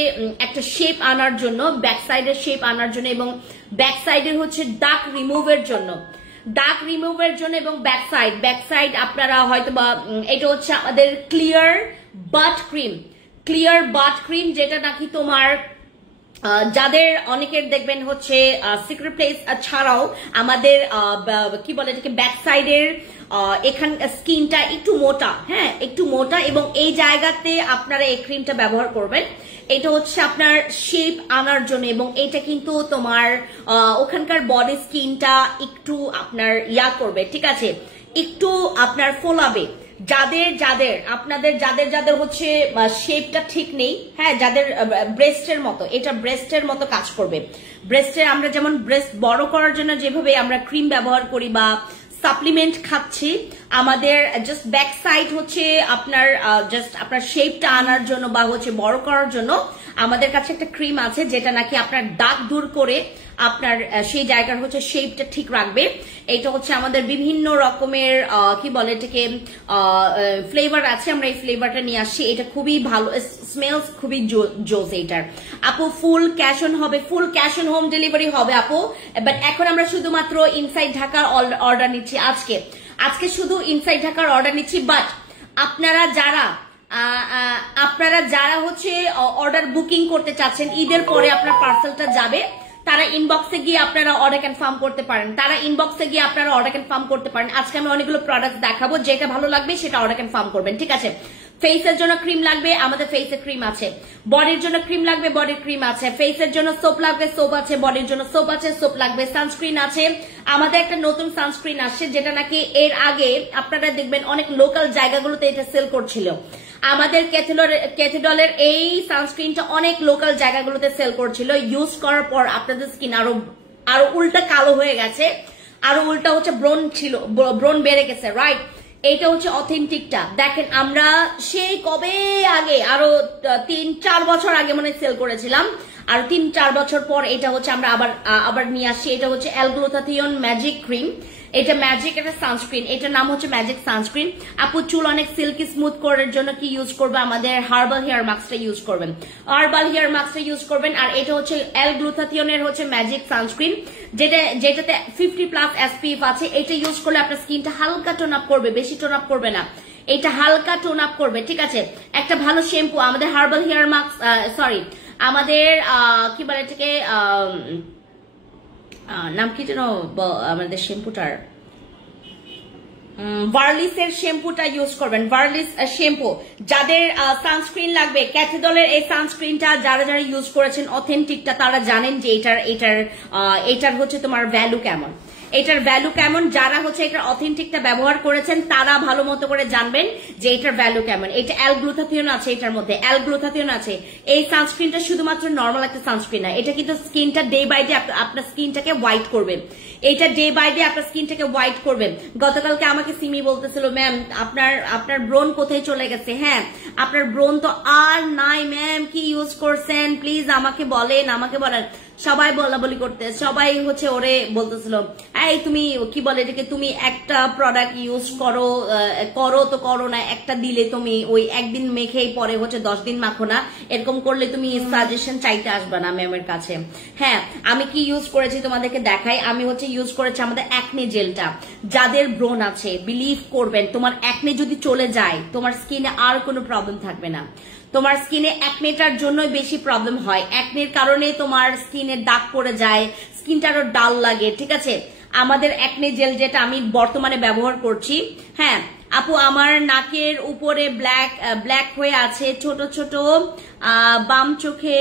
একটা শেপ আনার জন্য, ব্যাক সাইডের শেপ আনার জন্য, এবং ব্যাক সাইডের হচ্ছে দাগ রিমুভের জন্য এবং ব্যাক সাইড আপনারা হয়তো বা, এটা হচ্ছে আমাদের ক্লিয়ার বাট ক্রিম, যেটা নাকি তোমার যাদের অনেকের দেখবেন হচ্ছে সিক্রেট প্লেস ছাড়াও আমাদের কি বলে এটাকে, ব্যাক সাইডের এখান স্কিনটা একটু মোটা, হ্যাঁ একটু মোটা, এবং এই জায়গাতে আপনারা এই ক্রিমটা ব্যবহার করবেন। এটা হচ্ছে আপনার শেপ আনার জন্য, এবং এটা কিন্তু তোমার ওখানকার বডি স্কিনটা একটু আপনার ইয়া করবে, ঠিক আছে, একটু আপনার ফোলাবে। যাদের হচ্ছে শেপটা ঠিক নেই, হ্যাঁ, যাদের ব্রেস্টের মতো, এটা ব্রেস্টের মতো কাজ করবে। ব্রেস্টের আমরা যেমন ব্রেস্ট বড় করার জন্য যেভাবে আমরা ক্রিম ব্যবহার করি বা সাপ্লিমেন্ট খাচ্ছি, আমাদের জাস্ট ব্যাক সাইড হচ্ছে আপনার জাস্ট আপনার শেপটা আনার জন্য বা হচ্ছে বড় করার জন্য আমাদের কাছে একটা ক্রিম আছে, যেটা নাকি আপনার দাগ দূর করে আপনার সেই জায়গার হচ্ছে শেপটা ঠিক রাখবে। এটা হচ্ছে আমাদের বিভিন্ন রকমের কি বলে এটাকে ফ্লেভার আছে, আমরা এই ফ্লেভারটা নিয়ে আসছি। এটা খুবই ভালো, স্মেলস খুবই জোস এইটার। আপু full cash on home delivery হবে আপু, বাট এখন আমরা শুধুমাত্র ইনসাইড ঢাকার অর্ডার নিচ্ছি। আজকে শুধু ইনসাইড ঢাকার অর্ডার নিচ্ছি, বাট আপনারা যারা হচ্ছে অর্ডার বুকিং করতে চাচ্ছেন, ঈদের পরে আপনার পার্সেলটা যাবে, তারা ইনবক্সে গিয়ে আপনারা অর্ডার কনফার্ম করতে পারেন। আজকে আমি অনেকগুলো প্রোডাক্ট দেখাবো, যেটা ভালো লাগবে সেটা অর্ডার কনফার্ম করবেন, ঠিক আছে। ফেসের জন্য ক্রিম লাগবে, আমাদের ফেসের ক্রিম আছে। বডির জন্য ক্রিম লাগবে, বডির ক্রিম আছে। ফেসের জন্য সোপ লাগবে, সোপ আছে। বডির জন্য সোপ আছে, সোপ লাগবে। সানস্ক্রিন আছে, আমাদের একটা নতুন সানস্ক্রিন আসছে, যেটা নাকি এর আগে আপনারা দেখবেন অনেক লোকাল জায়গাগুলোতে এটা সেল করছিল। আমাদের ক্যাথিডলের এই সানস্ক্রিনটা অনেক লোকাল জায়গাগুলোতে সেল করছিল। ইউজ করার পর আপনাদের স্কিন আরো উল্টা কালো হয়ে গেছে, আরো উল্টা হচ্ছে ব্রণ বেড়ে গেছে, রাইট। এইটা হচ্ছে অথেন্টিকটা। দেখেন আমরা সেই কবে আগে আরো 3-4 বছর আগে মনে সেল করেছিলাম, আর 3-4 বছর পর এটা হচ্ছে আমরা আবার নিয়ে আসছি। এটা হচ্ছে অ্যালগ্লুটাথিয়ন ম্যাজিক ক্রিম, এটা ম্যাজিক একটা সানস্ক্রিন, এটার নাম হচ্ছে ম্যাজিক সানস্ক্রিন। আপু চুল অনেক সিল্কি স্মুথ করার জন্য কি ইউজ করবে? আমাদের হার্বাল হেয়ার মাস্কটা ইউজ করবেন, হার্বাল হেয়ার মাস্কটা ইউজ করবেন। আর এটা হচ্ছে অ্যালগ্লুটাথিয়নের হচ্ছে ম্যাজিক সানস্ক্রিন, যেটাতে 50+ SPF আছে। এটা ইউজ করলে আপনার স্কিনটা হালকা টোন আপ করবে, বেশি টোন আপ করবে না, এটা হালকা টোন আপ করবে, ঠিক আছে। একটা ভালো শ্যাম্পু আমাদের হার্বাল হেয়ার মাস্ক, সরি আমাদের কি বলে এটাকে, নাম কি যেন আমাদের শ্যাম্পুটার, ভার্লিসের শ্যাম্পুটা ইউজ করবেন, ভার্লিস শ্যাম্পু। যাদের সানস্ক্রিন লাগবে, ক্যাথেডলের এই সানস্ক্রিনটা যারা যারা ইউজ করেছেন অথেন্টিকটা তারা জানেন যে এটার হচ্ছে তোমার ভ্যালু কেমন, এটার ভ্যালু কেমন। যারা হচ্ছে এটার অথেন্টিকটা ব্যবহার করেছেন তারা ভালো মতো করে জানবেন যে এটার ভ্যালু কেমন। এটা অ্যালগ্লুটাথিয়ন আছে, এটার মধ্যে অ্যালগ্লুটাথিয়ন আছে। এই সানস্ক্রিনটা শুধুমাত্র নর্মাল একটা সানস্ক্রিন না, এটা কিন্তু স্কিনটা ডে বাই ডে আপনার স্কিনটাকে হোয়াইট করবে, এটা ডে বাই ডে আপনার স্কিনটাকে হোয়াইট করবে। গতকালকে আমাকে সিমি বলতেছিল, ম্যাম আপনার ব্রণ কোথায় চলে গেছে? হ্যাঁ, আপনার ব্রণ তো আর নাই ম্যাম, কি ইউজ করছেন প্লিজ আমাকে বলেন, আমাকে বলেন। সবাই বলা বলি করতে, সবাই হচ্ছে ওরে বলতেছিল, এই তুমি কি বলে এটাকে, তুমি একটা প্রোডাক্ট ইউজ করো তো করো না, একটা দিলে তুমি ওই একদিন মেখেই পরে হচ্ছে 10 দিন মাখো না, এরকম করলে তুমি সাজেশন চাইতে আসবে না ম্যামের কাছে। হ্যাঁ, আমি কি ইউজ করেছি তোমাদেরকে দেখাই। আমি হচ্ছে ইউজ করেছি আমাদের অ্যাকনে জেলটা। যাদের ব্রণ আছে বিলিভ করবেন, তোমার অ্যাকনে যদি চলে যায় তোমার স্কিনে আর কোনো প্রবলেম থাকবে না। তোমার স্কিনে অ্যাকনেটার জন্যই বেশি প্রবলেম হয়, অ্যাকনের কারণে তোমার স্কিনে দাগ পড়ে যায়, স্কিনটা আরো ডাল লাগে, ঠিক আছে। আমাদের অ্যাকনে জেল যেটা আমি বর্তমানে ব্যবহার করছি, হ্যাঁ আপু আমার নাকের উপরে ব্ল্যাক হয়ে আছে, ছোট ছোট বাম চোখে,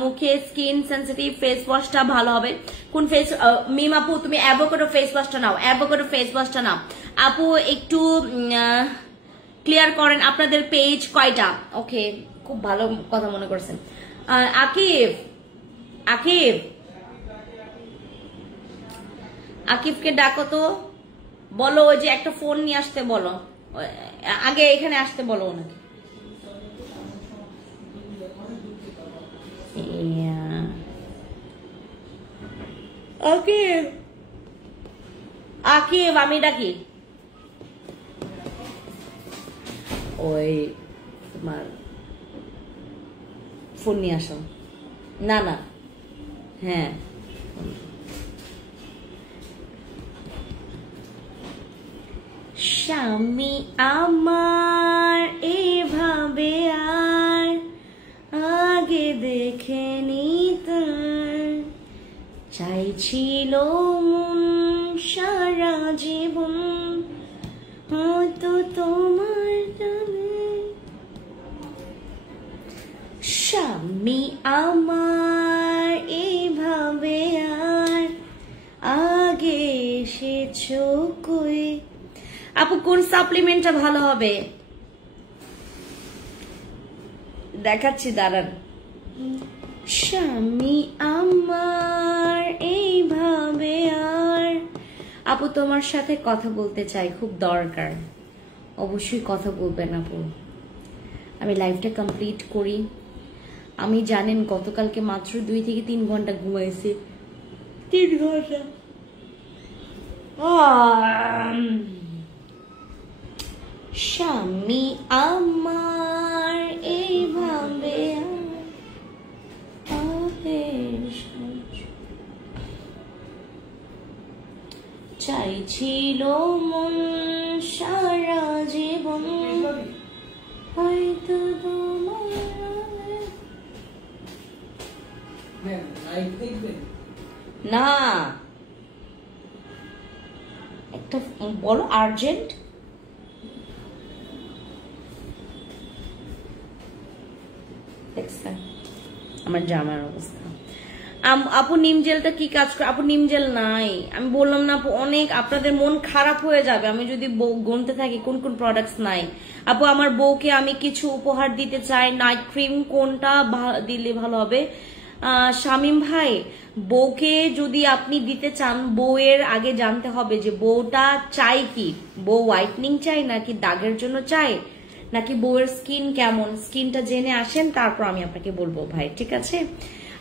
মুখে স্কিন সেন্সিটিভ, ফেস ওয়াশটা ভালো হবে কোন ফেস? মিম আপু তুমি অ্যাভোকাডো ফেস ওয়াশটা নাও, অ্যাভোকাডো ফেস ওয়াশটা নাও। আপু একটু ক্লিয়ার করেন আপনাদের পেজ কয়টা? ওকে, খুব ভালো কথা মনে করছেন। আকিবকে ডাকো তো, বলো ওই যে একটা ফোন নিয়ে আসতে বলো, আগে এখানে আসতে বলো ওনাকে। আকিব আমি ডাকি, ওই তোমার ফোন নিয়ে আসো। না না, হ্যাঁ স্বামী আমার এভাবে আর আগে দেখেনি, তার চাইছিল মন সারা জীবন হয়তো তোমার জানে। স্বামী আমার এভাবে আর আগে এসেছো কই? আপু কোন সাপ্লিমেন্টটা ভালো হবে দেখাচ্ছি, দাঁড়ান। স্বামী আমার এইভাবে আর, আপু তোমার সাথে কথা বলতে চাই, খুব দরকার, অবশ্যই কথা বলবেন আপু। আমি লাইভটা কমপ্লিট করি। আমি জানেন গতকালকে মাত্র 2 থেকে 3 ঘন্টা ঘুমাইছি, 3 ঘন্টা। স্বামী আমার এইভাবে চাইছিল মন সারা জীবন হয়তো না, একটা বলো আর্জেন্ট। দেখছেন আমার জামার অবস্থা। আপু নিম জেলটা কি কাজ করে? আপু নিম জেল নাই, আমি বললাম না আপু, অনেক আপনাদের মন খারাপ হয়ে যাবে আমি যদি গুনতে থাকি কোন কোন প্রোডাক্টস নাই। আপু আমার বউকে আমি কিছু উপহার দিতে চাই, নাইট ক্রিম কোনটা দিলে ভালো হবে? শামীম ভাই, বউকে যদি আপনি দিতে চান, বউয়ের আগে জানতে হবে যে বউটা চাই কি, বউ হোয়াইটনিং চাই নাকি দাগের জন্য চাই, নাকি বউয়ের স্কিন কেমন, স্কিনটা জেনে আসেন, তারপর আমি আপনাকে বলবো ভাই, ঠিক আছে?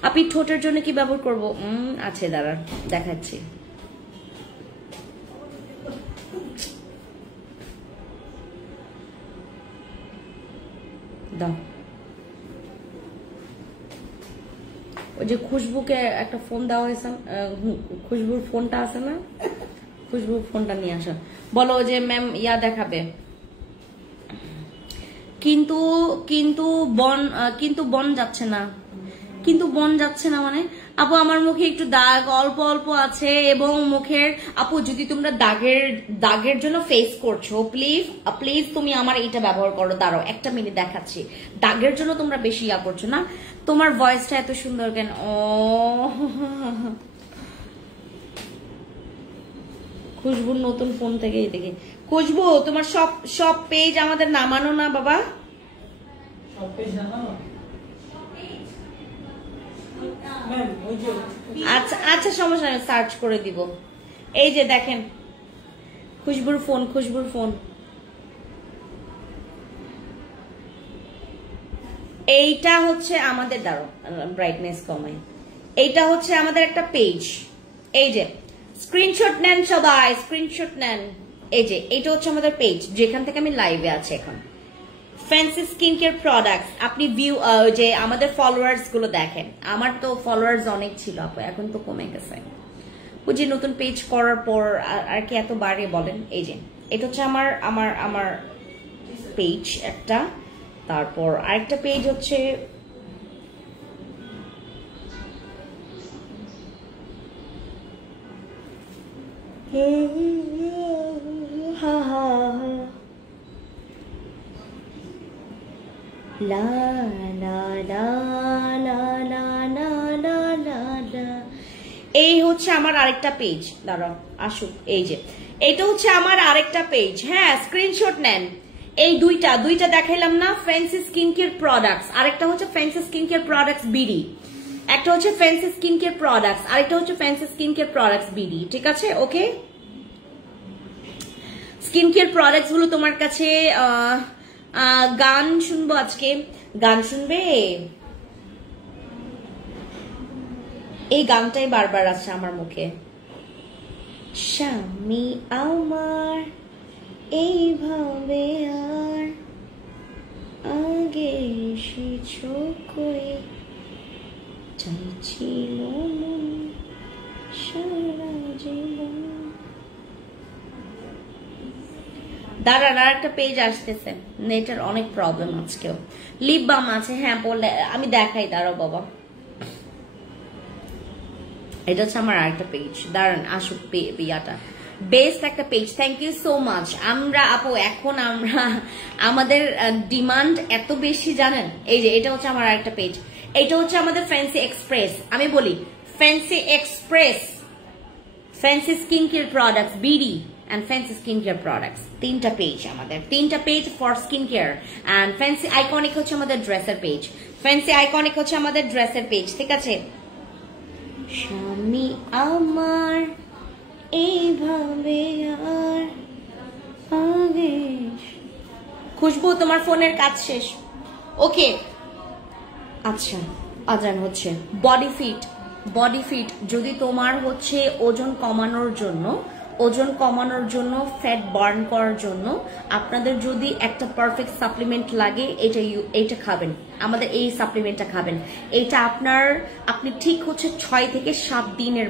আপনি ঠোঁটের জন্য কি ব্যবহার করবো? আছে, দাঁড়ান দেখাচ্ছি। দাও, ওই যে খুশবুকে একটা ফোন দেওয়া হয়েছে, খুশবুর ফোনটা আছে না, খুশবুর ফোনটা নিয়ে আসা, বলো যে ম্যাম ইয়া দেখাবে। কিন্তু কিন্তু বন যাচ্ছে না, কিন্তু বন যাচ্ছে না মানে আপু আমার মুখে একটু দাগ অল্প অল্প আছে, এবং মুখের আপু যদি তোমরা দাগের জন্য ফেস করছো, প্লিজ প্লিজ তুমি আমার এইটা ব্যবহার করো। দাঁড়াও একটা মিনিট দেখাচ্ছি। দাগের জন্য তোমরা বেশি ইয়া করছো না, তোমার ভয়েসটা এত সুন্দর কেন? ও খুশবুর নতুন ফোন থেকেই দেখি। খুশবু তোমার সব পেজ আমাদের নামানো না বাবা, আচ্ছা আচ্ছা সমস্যা নেই, সার্চ করে দিব। এই যে দেখেন খুশবুর ফোন, খুশবুর ফোন, এইটা হচ্ছে আমাদের, দাঁড়ো ব্রাইটনেস কমাই, এইটা হচ্ছে আমাদের একটা পেজ। এই যে স্ক্রিনশট নেন সবাই, স্ক্রিনশট নেন। এই যে এটা হচ্ছে আমাদের পেজ, যেখান থেকে আমি লাইভে আছি এখন। ফ্যান্সি স্কিন কেয়ার প্রোডাক্টস, আপনি ভিউ যে আমাদের ফলোয়ার্স গুলো দেখেন, আমার তো ফলোয়ার্স অনেক ছিল আপু, এখন তো কমে গেছে। ওই যে নতুন পেজ করার পর আর কি এত বাড়িয়ে বলেন। এই যে এটা হচ্ছে আমার আমার আমার পেজ একটা, তারপর আরেকটা পেজ হচ্ছে লা লা লা লা লা লা লা লা, এই হচ্ছে আমার আরেকটা পেজ। দাঁড়াও আসুক, এই যে এটা হচ্ছে আমার আরেকটা পেজ। হ্যাঁ স্ক্রিনশট নেন। এই দুইটা দেখাইলাম না, ফ্যান্সি স্কিন কেয়ার প্রোডাক্টস, আরেকটা হচ্ছে fancy skin care products BD, একটা হচ্ছে ফ্যান্সি স্কিন কেয়ার প্রোডাক্টস, আরেকটা হচ্ছে fancy skin care products BD, ঠিক আছে? ওকে, স্কিন কেয়ার প্রোডাক্টস গুলো তোমার কাছে। গান শুনবো আজকে, গান শুনবে? এই গানটাই বারবার আছে আমার মুখে। স্বামী আমার এইভাবে আর আগে এসেছ কই, চাইছিল মন সারা জীবন। দাঁড়ান আর একটা পেজ আসতেছে, নেটের অনেক প্রবলেম আজকেও। লিপ বাম আছে, হ্যাঁ বললে আমি দেখাই, দাঁড়াও বাবা। এটা হচ্ছে আমার আরেকটা পেজ, দাঁড়ান আসুক ইয়াটা, বেস্ট একটা page. Thank you so much. আমরা আপু এখন আমাদের ডিমান্ড এত বেশি জানেন। এই যে এটা হচ্ছে আমার আরেকটা পেজ, এটা হচ্ছে আমাদের ফ্যান্সি এক্সপ্রেস। আমি বলি fancy express, fancy skin care products BD and fancy skincare products, তিনটা পেজ আমাদের, তিনটা page for skin care. and fancy iconic হচ্ছে আমাদের ড্রেসের পেজ, fancy iconic হচ্ছে আমাদের ড্রেসের পেজ, ঠিক আছে? স্বামী আমার এইভাবে আর আগে। খুশবু তোমার ফোনের কাজ শেষ? ওকে আচ্ছা, আজান হচ্ছে। বডি ফিট যদি তোমার হচ্ছে ওজন কমানোর জন্য ফ্যাট বার্ন করার জন্য আপনাদের যদি একটা পারফেক্ট সাপ্লিমেন্ট লাগে, এটা খাবেন, আমাদের এই সাপ্লিমেন্টটা খাবেন। এটা আপনি ঠিক হচ্ছে 6 থেকে 7 দিনের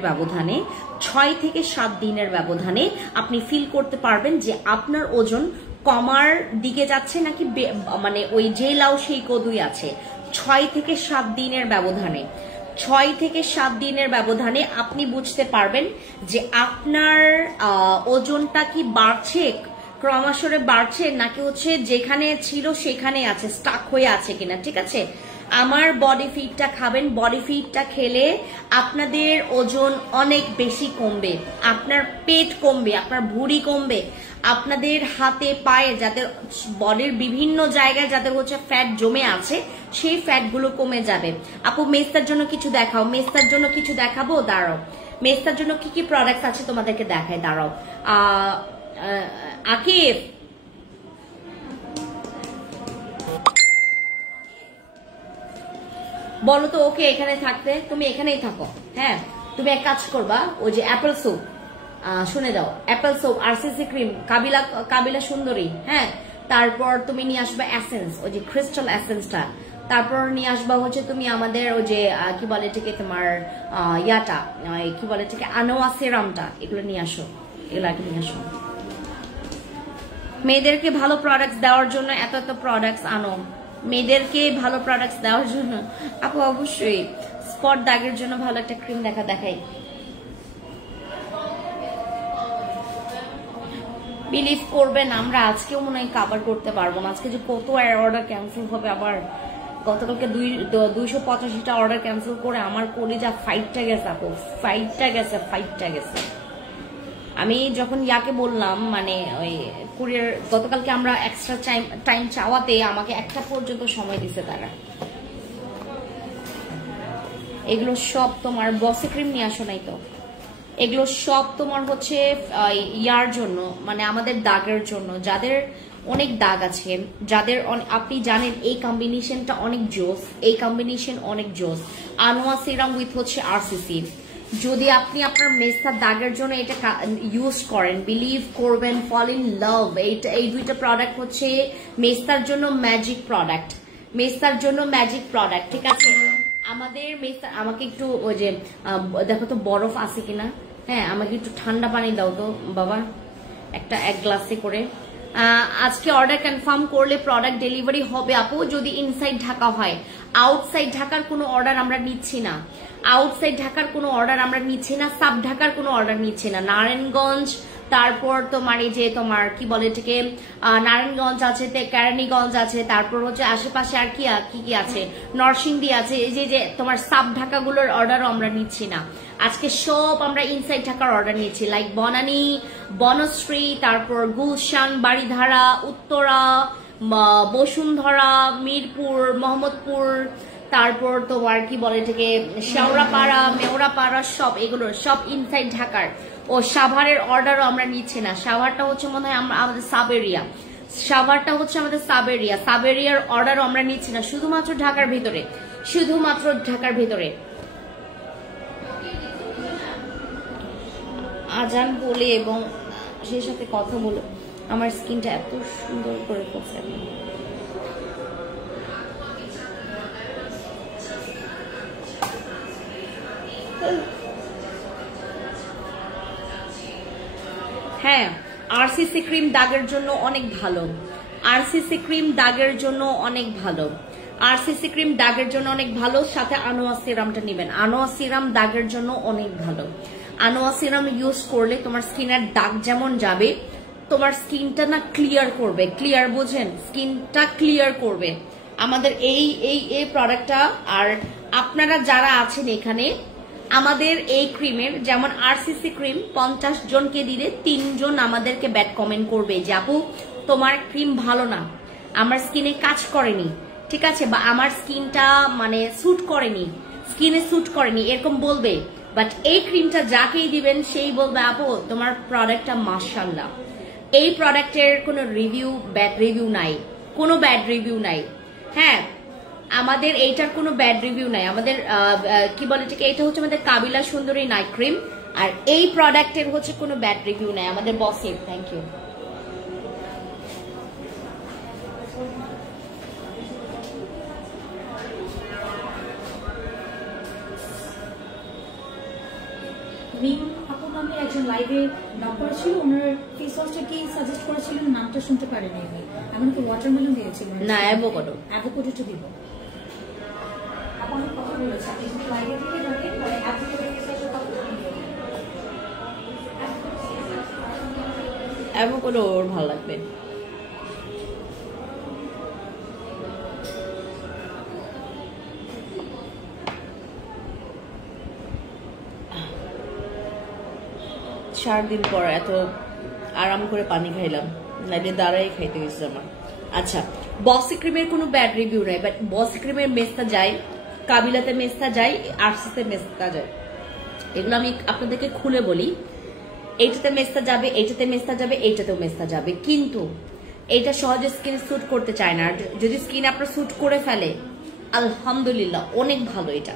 ব্যবধানে আপনি ফিল করতে পারবেন যে আপনার ওজন কমার দিকে যাচ্ছে নাকি মানে ওই যে লাউ সেই কদুই আছে। 6 থেকে 7 দিনের ব্যবধানে আপনি বুঝতে পারবেন যে আপনার ওজনটা কি বাড়ছে, ক্রমাশরে বাড়ছে, নাকি হচ্ছে যেখানে ছিল সেখানে আছে, স্টাক হয়ে আছে কিনা, ঠিক আছে? আমার বডি ফিটটা খাবেন। বডি ফিটটা খেলে আপনাদের ওজন অনেক বেশি কমবে, আপনার পেট কমবে, আপনার ভুঁড়ি কমবে, আপনাদের হাতে পায়ে যাদের বডির বিভিন্ন জায়গায় যাদের হচ্ছে ফ্যাট জমে আছে সেই ফ্যাটগুলো কমে যাবে। আপু মেস্তার জন্য কিছু দেখাও। মেস্তার জন্য কিছু দেখাবো, দাঁড়াও। মেস্তার জন্য কি কি প্রোডাক্ট আছে তোমাদেরকে দেখাই, দাঁড়াও। আকিব, বলো তো ওকে এখানে থাকতে, তুমি এখানেই থাকো। হ্যাঁ, তুমি এক কাজ করবা, ওই যে অ্যাপেল সোপ, শুনে দাও, অ্যাপেল সোপ, আরসিসি ক্রিম, কাবিলা সুন্দরী, হ্যাঁ, তারপর তুমি নিয়ে আসবা এসেন্স, ওই যে ক্রিস্টাল এসেন্সটা, তারপর নিয়ে আসবা হচ্ছে তুমি আমাদের ওই যে কি বলে এটাকে তোমার ইয়াটা, কি বলে এটাকে আনোয়া সেরামটা, এগুলো নিয়ে আসো, এগুলো আগে নিয়ে আসো। মেয়েদেরকে ভালো প্রোডাক্টস দেওয়ার জন্য এত এত প্রোডাক্টস আনো, মেয়েদেরকে ভালো প্রোডাক্টস দেওয়ার জন্য। আপু অবশ্যই স্পট দাগের জন্য ভালো একটা ক্রিম দেখাই। বিলিভ করবেন আমরা আজকেও মনে হয় কভার করতে পারবো না। আজকে যে কত অর্ডার ক্যান্সেল হবে, আবার গতকালকে 285টা অর্ডার ক্যান্সেল করে আমার কলিজা ফাইটটা গেছে আপু, ফাইটটা গেছে। আমি যখন ইয়াকে বললাম, মানে ওই কুরিয়ার, গতকালকে আমরা এক্সট্রা টাইম চাওয়াতে আমাকে 1টা পর্যন্ত সময় দিছে তারা। এগুলো সব তোমার বসে ক্রিম নিয়ে আসো নাই তো, এগুলো সব তোমার হচ্ছে ইয়ার জন্য, মানে আমাদের দাগের জন্য, যাদের অনেক দাগ আছে, যাদের আপনি জানেন এই কম্বিনেশনটা অনেক জোস, এই কম্বিনেশন অনেক জোস। আনোয়া সিরাম উইথ হচ্ছে আরসিসি, যদি আপনি আপনার মেস্তার দাগের জন্য এটা ইউজ করেন, বিলিভ করবেন, ফল ইন লাভ। এই দুইটা প্রোডাক্ট হচ্ছে মেস্তার জন্য ম্যাজিক প্রোডাক্ট, মেস্তার জন্য ম্যাজিক প্রোডাক্ট, ঠিক আছে। আমাদের মেস্তার, আমাকে একটু ওই যে দেখো তো বরফ আছে কিনা, হ্যাঁ আমাকে একটু ঠান্ডা পানি দাও তো বাবা, এক গ্লাসে করে। আজকে অর্ডার কনফার্ম করলে প্রোডাক্ট ডেলিভারি হবে আপু, যদি ইনসাইড ঢাকা হয়। আউটসাইড ঢাকার কোনো অর্ডার আমরা নিচ্ছি না, আউটসাইড ঢাকার কোনো অর্ডার আমরা নিচ্ছি না, সাব ঢাকার কোনো অর্ডার নিচ্ছি না। নারায়ণগঞ্জ, তারপর তোমার এই যে তোমার কি বলে এটাকে নারায়ণগঞ্জ আছে, কেরানীগঞ্জ আছে, তারপর হচ্ছে আশেপাশে আর কি কি আছে, নরসিংদী আছে, এই যে তোমার সাব ঢাকাগুলোর অর্ডারও আমরা নিচ্ছি না। আজকে সব আমরা ইনসাইড ঢাকার অর্ডার নিচ্ছি, লাইক বনানী, বনশ্রী, তারপর গুলশান, বাড়িধারা, উত্তরা, বসুন্ধরা, মিরপুর, মোহাম্মদপুর, তারপর তোমার কি বলে এটাকে শেওড়াপাড়া, মেওড়াপাড়া, সব এগুলোর সব ইনসাইড ঢাকার। ও সাভারের অর্ডারও আমরা নিচ্ছি না, সাভারটা হচ্ছে মনে হয় আমাদের সাব এরিয়া, সাভারটা হচ্ছে আমাদের সাব এরিয়া, সাব এরিয়ার অর্ডারও আমরা নিচ্ছি না, শুধুমাত্র ঢাকার ভিতরে, শুধুমাত্র ঢাকার ভিতরে। আজান বলে এবং সেই সাথে কথা বলে আমার স্কিনটা এত সুন্দর করে পড়ছে। হ্যাঁ, আরসিসি ক্রিম দাগের জন্য অনেক ভালো, আরসিসি ক্রিম দাগের জন্য অনেক ভালো, আরসিসি ক্রিম দাগের জন্য অনেক ভালো। সাথে আনোয়া সিরামটা নেবেন, আনোয়া সিরাম দাগের জন্য অনেক ভালো। আনোয়া সিরাম ইউজ করলে তোমার স্কিনের দাগ যেমন যাবে, তোমার স্কিনটা না ক্লিয়ার করবে, ক্লিয়ার বোঝেন, স্কিনটা ক্লিয়ার করবে আমাদের এই এই এই প্রোডাক্টটা। আর আপনারা যারা আছেন এখানে, আমাদের এই ক্রিমের যেমন আরসিসি ক্রিম 50 জনকে দিলে 3 জন আমাদেরকে ব্যাড কমেন্ট করবে যে আপু তোমার ক্রিম ভালো না, আমার স্কিনে কাজ করেনি, ঠিক আছে, বা আমার স্কিনটা মানে স্যুট করেনি, স্কিনে স্যুট করেনি, এরকম বলবে। বাট এই ক্রিমটা যাকেই দিবেন সেই বলবে আপু তোমার প্রোডাক্টটা মাশাআল্লাহ। এই প্রোডাক্টের কোনো রিভিউ, ব্যাড রিভিউ নাই, কোনো ব্যাড রিভিউ নাই। হ্যাঁ, আমাদের এইটার কোনো ব্যাড রিভিউ নাই। আমাদের কি বলে ঠিক, এইটা হচ্ছে আমাদের কাবিলা সুন্দরী নাইট ক্রিম, আর এই প্রোডাক্টের হচ্ছে কোনো ব্যাড রিভিউ নাই আমাদের বসের। Thank you. একজন লাইভে নক করেছিল, ওনার ফেস ওয়াশটা কি সাজেস্ট করেছিলেন, নামটা শুনতে পারিনি আমি। আমি ওকে ওয়াটারমেলন দিয়েছিলাম, না অ্যাভোকাডো, অ্যাভোকাডোটা দিব। আপনি কথা বলেছেন, আপনি যদি লাইভে থেকে দেখেন তাহলে অ্যাভোকাডো ফেস ওয়াশটা অ্যাভোকাডো ওর ভালো লাগবে। 4 দিন পর এত আরাম করে পানি খাইলাম, নাইলে দাঁড়াই খাইতে গেছে আমার। আচ্ছা, বসি ক্রিমের কোনো ব্যাড রিভিউ নাই, বাট বসি ক্রিমের মেস্তা যায়, কাবিলাতে মেস্তা যায়, আরসিতে মেস্তা যায়। এগুলো আমি আপনাদেরকে খুলে বলি, এইটাতে মেস্তা যাবে, এইটাতে মেস্তা যাবে, এইটাতেও মেস্তা যাবে, কিন্তু এইটা সহজে স্কিন স্যুট করতে চায় না। যদি স্কিন আপনার স্যুট করে ফেলে আলহামদুলিল্লাহ অনেক ভালো এটা।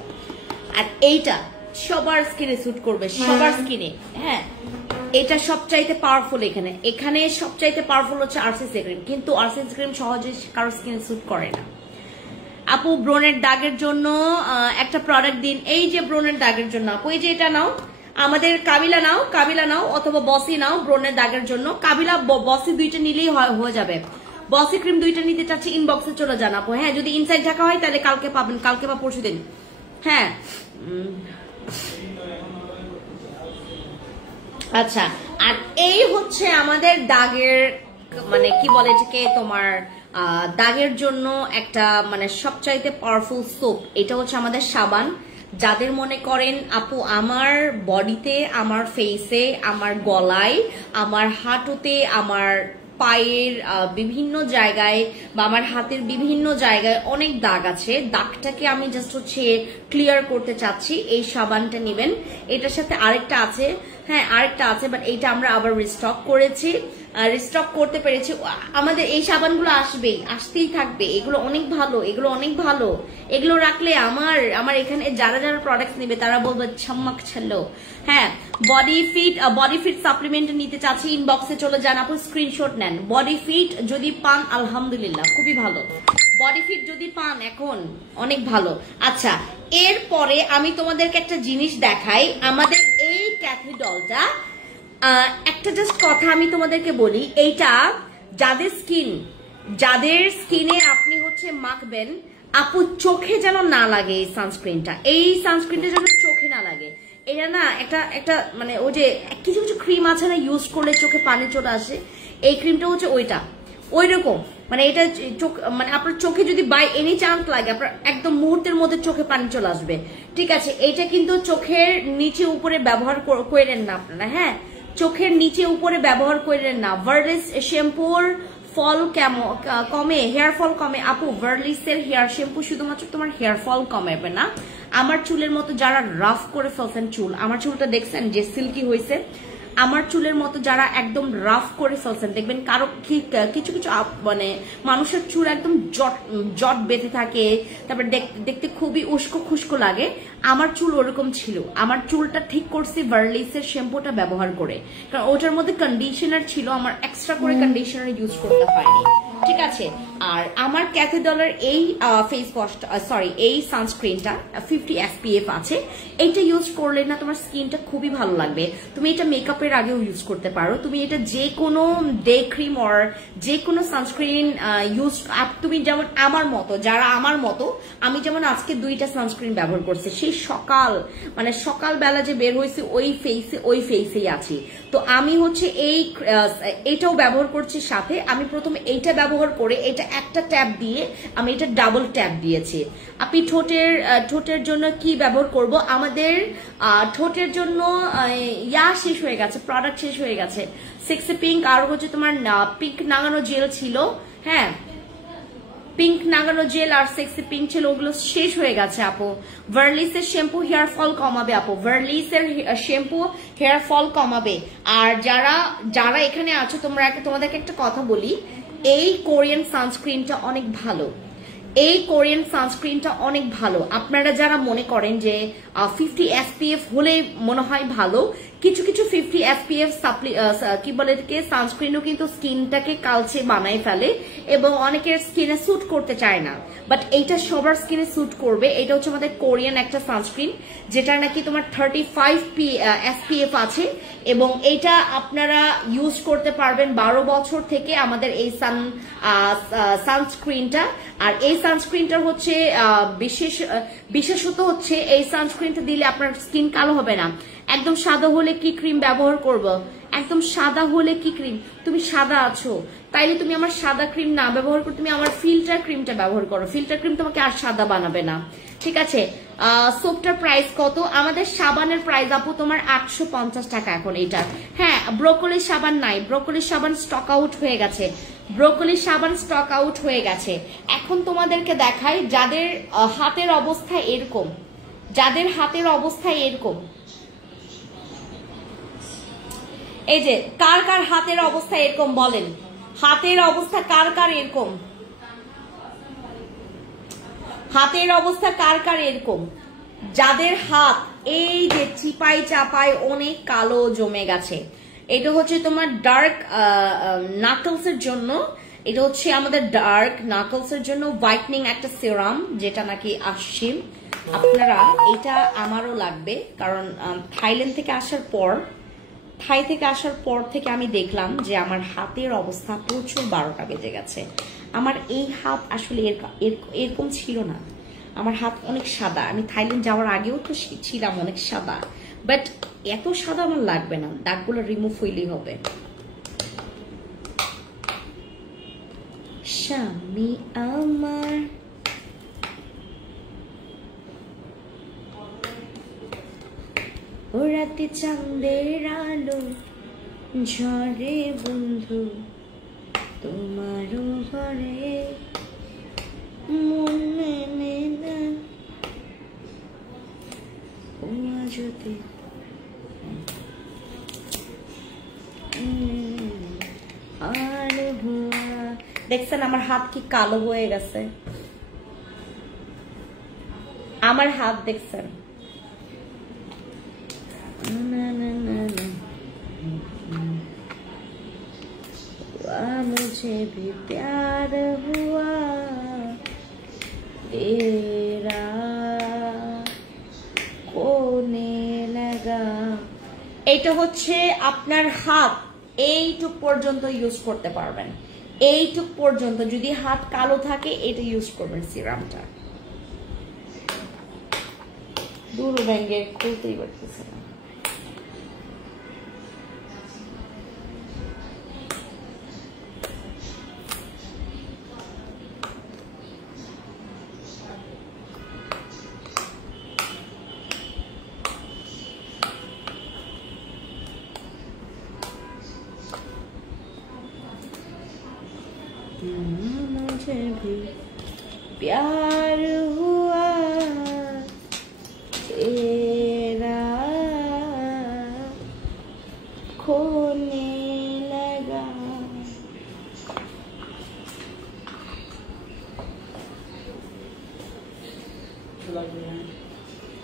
আর এইটা সবার স্কিনে স্যুট করবে, সবার স্কিনে। হ্যাঁ, এটা সবচাইতে পাওয়ারফুল। এখানে সবচাইতে পাওয়ারফুল হচ্ছে আরসিসি ক্রিম, কিন্তু আরসিসি ক্রিম সহজে কারো স্কিনে স্যুট করে না। আপু ব্রনের দাগের জন্য একটা প্রোডাক্ট দিন। এই যে ব্রনের দাগের জন্য আপু, এই যে এটা নাও, আমাদের কাবিলা নাও অথবা বসি নাও ব্রনের দাগের জন্য। কাবিলা বসি দুইটা নিলেই হয়ে যাবে। বসি ক্রিম দুইটা নিতে চাচ্ছি, ইনবক্সে চলে যান আপু। হ্যাঁ, যদি ইনসাইড ঢাকা হয় তাহলে কালকে পাবেন, কালকে বা পরশু দিন। হ্যাঁ, আচ্ছা। আর এই হচ্ছে আমাদের দাগের, মানে কি বলে এটাকে, তোমার দাগের জন্য একটা মানে সবচাইতে পাওয়ারফুল সোপ। এটা হচ্ছে আমাদের সাবান। যাদের মনে করেন আপু আমার বডিতে, আমার ফেসে, আমার গলায়, আমার হাঁটুতে, আমার পায়ের বিভিন্ন জায়গায় বা আমার হাতের বিভিন্ন জায়গায় অনেক দাগ আছে, দাগটাকে আমি জাস্ট হচ্ছে ক্লিয়ার করতে চাচ্ছি, এই সাবানটা নেবেন। এটার সাথে আরেকটা আছে, হ্যাঁ আরেকটা আছে, বাট এইটা আমরা আবার রিস্টক করেছি, রিস্টক করতে পেরেছি। আমাদের এই সাবানগুলো আসতেই থাকবে, এগুলো অনেক ভালো, এগুলো অনেক ভালো। এগুলো রাখলে আমার এখানে যারা যারা প্রোডাক্ট নেবে তারা বলবে ছাম্মাক ছাড়লো। হ্যাঁ, বডি ফিট সাপ্লিমেন্ট নিতে চাচ্ছি, ইনবক্সে চলে যান আপু, স্ক্রিনশট নেন। বডি ফিট যদি পান আলহামদুলিল্লাহ খুবই ভালো, বডি ফিট যদি পান এখন অনেক ভালো। আচ্ছা, এরপরে আমি তোমাদেরকে একটা জিনিস দেখাই, আমাদের এই ক্যাথিডলটা। একটা জাস্ট কথা আমি তোমাদেরকে বলি, এইটা যাদের স্কিনে আপনি হচ্ছে মাখবেন আপু, চোখে যেন না লাগে এই সানস্ক্রিনটা, যেন চোখে না লাগে। এটা না একটা মানে ওই যে কিছু কিছু ক্রিম আছে না, ইউজ করলে চোখে পানি চলে আসে, এই ক্রিমটা হচ্ছে ওই রকম। মানে এটা চোখ, মানে আপনার চোখে যদি বাই এনি চান্স লাগে, আপনার একদম মুহূর্তের মধ্যে চোখে পানি চলে আসবে, ঠিক আছে। এটা কিন্তু চোখের নিচে উপরে ব্যবহার করেন না আপনারা। হ্যাঁ, চোখের নিচে উপরে ব্যবহার করেন না। ভার্লিস শ্যাম্পুর ফল কমে, হেয়ার ফল কমে আপু। ভার্লিসের হেয়ার শ্যাম্পু শুধুমাত্র তোমার হেয়ার ফল কমাবে না, আমার চুলের মতো যারা রাফ করে ফেলছেন চুল, আমার চুলটা দেখছেন যে সিল্কি হয়েছে, আমার চুলের মতো যারা একদম রাফ করে ফেলছেন, দেখবেন কারো কিছু কিছু মানে মানুষের চুল একদম জট বেঁধে থাকে, তারপর দেখতে খুবই উস্কো খুস্কো লাগে। আমার চুল ওরকম ছিল, আমার চুলটা ঠিক করছি ভার্লিসের শ্যাম্পুটা ব্যবহার করে, কারণ ওটার মধ্যে কন্ডিশনার ছিল, আমার এক্সট্রা করে কন্ডিশনার ইউজ করতে হয়নি, ঠিক আছে। আর আমার ক্যাথিডলের এই ফেস ওয়াশটা, এই সানস্ক্রিনটা 50 SPF আছে, এইটা ইউজ করলে না তোমার স্কিনটা খুবই ভালো লাগবে। তুমি এটা মেকআপের আগেও ইউজ করতে পারো, তুমি এটা যে কোনো ডে ক্রিম অর যে কোনো সানস্ক্রিন ইউজ, তুমি যেমন আমার মতো আমি যেমন আজকে 2টা সানস্ক্রিন ব্যবহার করছি, সেই সকালবেলা যে বের হয়েছে ওই ফেসেই আছি। তো আমি হচ্ছে এইটাও ব্যবহার করছি, সাথে আমি প্রথমে এইটা ব্যবহার করে এটা একটা ট্যাপ দিয়ে আমি এটা ডাবল ট্যাপ দিয়েছি। আপনি ঠোঁটের জন্য কি ব্যবহার করব, আমাদের ঠোঁটের জন্য শেষ হয়ে গেছে, প্রোডাক্ট শেষ হয়ে গেছে। সেক্সি পিঙ্ক আর হচ্ছে তোমার পিঙ্ক নাগানো জেল ছিল, হ্যাঁ পিঙ্ক নাগানো জেল আর সেক্সি পিঙ্ক ছিল, ওগুলো শেষ হয়ে গেছে আপু। ভার্লিসের শ্যাম্পু হেয়ার ফল কমাবে আপু, ভার্লিসের শ্যাম্পু হেয়ার ফল কমাবে। আর যারা এখানে আছো তোমাদেরকে একটা কথা বলি, এই কোরিয়ান সানস্ক্রিনটা অনেক ভালো। আপনারা যারা মনে করেন যে 50 SPF হলে মনে হয় ভালো, কিছু 50 SPF কি বলে সানস্ক্রিনও কিন্তু স্কিনটাকে কালচে বানায় ফেলে এবং অনেকের স্কিনে স্যুট করতে চায় না, বাট এইটা সবার স্কিনে স্যুট করবে। এটা হচ্ছে আমাদের কোরিয়ান একটা সানস্ক্রিন, যেটা নাকি তোমার 35 SPF আছে এবং এটা আপনারা ইউজ করতে পারবেন 12 বছর থেকে আমাদের এই সানস্ক্রিনটা। আর এই সানস্ক্রিনটা হচ্ছে বিশেষত হচ্ছে এই সানস্ক্রিনটা দিলে আপনার স্কিন কালো হবে না। একদম সাদা হলে কি ক্রিম ব্যবহার করব, একদম সাদা হলে কি ক্রিম, তুমি সাদা আছো তাইলে তুমি আমার সাদা ক্রিম না ব্যবহার করে তুমি আমার ফিল্টার ক্রিমটা ব্যবহার করো, ফিল্টার ক্রিম তোমাকে আর সাদা বানাবে না, ঠিক আছে। সোপটার প্রাইস কত? আমাদের সাবানের প্রাইস আপু তোমার 850 টাকা এখন এইটার। হ্যাঁ, ব্রোকলি সাবান নাই, ব্রোকলি সাবান স্টক আউট হয়ে গেছে, ব্রোকলি সাবান স্টক আউট হয়ে গেছে। এখন তোমাদেরকে দেখাই যাদের হাতের অবস্থা এরকম, যাদের হাতের অবস্থা এরকম, এই যে কার কার হাতের অবস্থা এরকম বলেন, হাতের অবস্থা কার কার এরকম, হাতের অবস্থা কার কার এরকম, যাদের হাত এই যে চিপাই চাপাই অনেক কালো জমে গেছে। এটা হচ্ছে তোমার ডার্ক নাকলস এর জন্য, এটা হচ্ছে আমাদের ডার্ক নাকলস এর জন্য হোয়াইটনিং একটা সিরাম যেটা নাকি আসছে। আপনারা এটা আমারও লাগবে, কারণ থাইল্যান্ড থেকে আসার পর, থাই থেকে আসার পর থেকে আমি দেখলাম যে আমার হাতের অবস্থা প্রচুর 12টা বেজে গেছে। আমার এই হাত আসলে এরকম ছিল না, আমার হাত অনেক সাদা, আমি থাইল্যান্ড যাওয়ার আগেও তো ছিলাম অনেক সাদা, বাট এত সাদা আমার লাগবে না, দাগগুলো রিমুভ হইলেই হবে। স্বামী আমার ও রাতে চাঁদের আলো ঝরে বন্ধু তোমারও ঘরে মন মেনে না ও যদি আর হুয়া। দেখছেন আমার হাত কি কালো হয়ে গেছে, আমার হাত দেখছেন। मुझे भी प्यार हुआ तेरा कोने लगा। এটা হচ্ছে আপনার হাত এইটুক পর্যন্ত ইউজ করতে পারবেন, এইটুক পর্যন্ত। যদি হাত কালো থাকে এটা ইউজ করবেন সিরামটা। দূর ব্যাঙ্গে খুলতেই পারতেছে না। मुझे भी प्यार हुआ तेरा खोने लगा।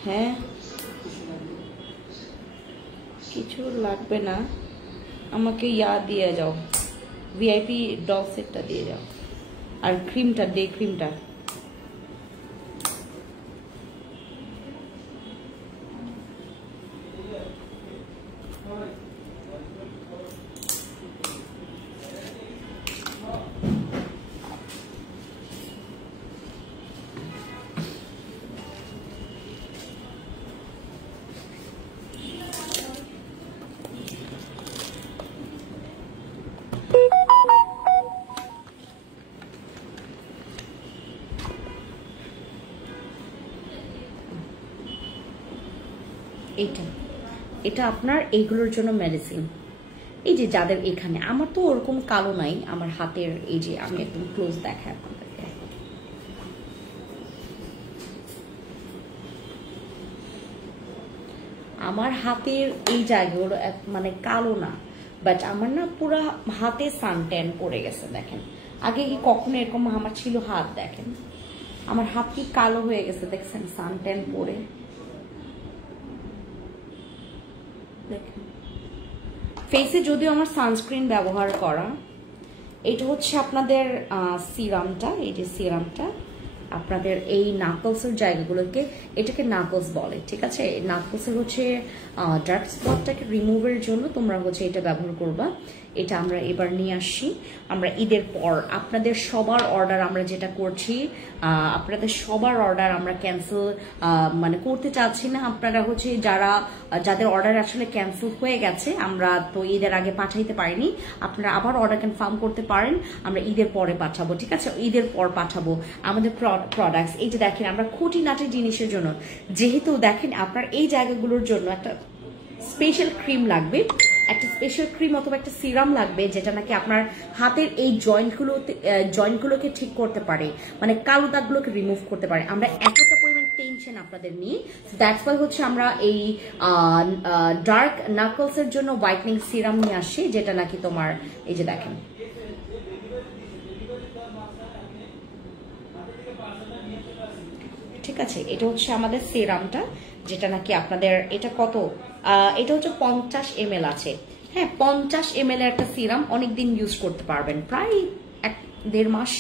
হ্যাঁ, কিছু লাগবে না, আমাকে দিয়ে যাও, ভিআইপি ডল সেটটা দিয়ে যাও, আর ক্রিমটা, ডে ক্রিমটা। এটা আপনার এইগুলোর জন্য মেডিসিন। এই যে যাদের এখানে, আমার তো ওরকম কালো নাই, আমার হাতের এই যে, আমি একদম ক্লোজ দেখাই আপনাদেরকে। আমার হাতের এই জায়গাগুলো মানে কালো না, বাট আমার না পুরো হাতে সানট্যান পড়ে গেছে। দেখেন আগে কি কখনো এরকম আমার ছিল হাত? দেখেন আমার হাত কি কালো হয়ে গেছে, দেখছেন সানট্যান পড়ে। ফেসে যদিও আমার সানস্ক্রিন ব্যবহার করা। এটা হচ্ছে আপনাদের সিরামটা, এই যে সিরামটা আপনাদের এই নাকলসের জায়গাগুলোকে, এটাকে নাকলস বলে, ঠিক আছে। নাকলসের হচ্ছে ডার্ক স্পটটাকে রিমুভের জন্য তোমরা হচ্ছে এটা ব্যবহার করবা। এটা আমরা এবার নিয়ে আসছি আমরা ঈদের পর। আপনাদের সবার অর্ডার আমরা যেটা করছি, আপনাদের সবার অর্ডার আমরা ক্যান্সেল মানে করতে চাচ্ছি না। আপনারা হচ্ছে যাদের অর্ডার আসলে ক্যান্সেল হয়ে গেছে, আমরা তো ঈদের আগে পাঠাইতে পারিনি, আপনারা আবার অর্ডার কনফার্ম করতে পারেন, আমরা ঈদের পরে পাঠাবো, ঠিক আছে। ঈদের পর পাঠাবো। আমাদের প্রোডাক্টস। এই যে দেখেন আমরা খুঁটিনাটি জিনিসের জন্য, যেহেতু দেখেন আপনার এই জায়গাগুলোর জন্য একটা স্পেশাল ক্রিম লাগবে, একটা স্পেশাল ক্রিম অথবা একটা সিরাম লাগবে যেটা নাকি আপনার হাতের এই জয়েন্টগুলোকে ঠিক করতে পারে, মানে কালো দাগগুলোকে রিমুভ করতে পারে। আমরা এতটা পরিমাণ টেনশন আপনাদের নিয়ে, দ্যাটস ওয়াই হচ্ছে আমরা এই ডার্ক নাকলস এর জন্য হোয়াইটনিং সিরাম নিয়ে আসছি, যেটা নাকি তোমার এই যে দেখেন ঠিক আছে। এটা হচ্ছে আমাদের সিরামটা, যেটা নাকি আপনাদের এটা কত, এটা হচ্ছে 50 ml আছে। হ্যাঁ 50 ml এর একটা সিরাম অনেকদিন ইউজ করতে পারবেন, প্রায় 1-1.5 মাস,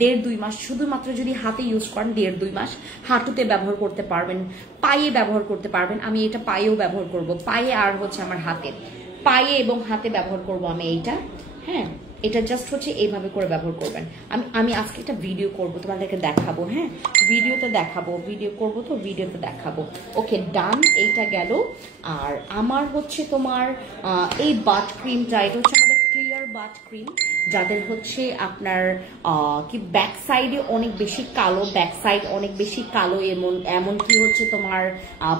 1.5-2 মাস শুধুমাত্র যদি হাতে ইউজ করেন 1.5-2 মাস হাঁটুতে ব্যবহার করতে পারবেন, পায়ে ব্যবহার করতে পারবেন। আমি এটা পায়েও ব্যবহার করব, পায়ে আর হচ্ছে আমার হাতে, পায়ে এবং হাতে ব্যবহার করব আমি এইটা। হ্যাঁ এটা জাস্ট হচ্ছে এইভাবে করে ব্যবহার করবেন। আমি আজকে একটা ভিডিও করব, তোমাদেরকে দেখাবো। হ্যাঁ ভিডিওতে দেখাবো, ভিডিও করব তো ভিডিওতে দেখাবো। ওকে ডান, এইটা গেল। আর আমার হচ্ছে তোমার এই বাট ক্রিমটা, এটা হচ্ছে আমাদের ক্লিয়ার বাট ক্রিম, যাদের হচ্ছে আপনার কি ব্যাক সাইডে অনেক বেশি কালো, ব্যাক সাইড অনেক বেশি কালো, এমন কি হচ্ছে তোমার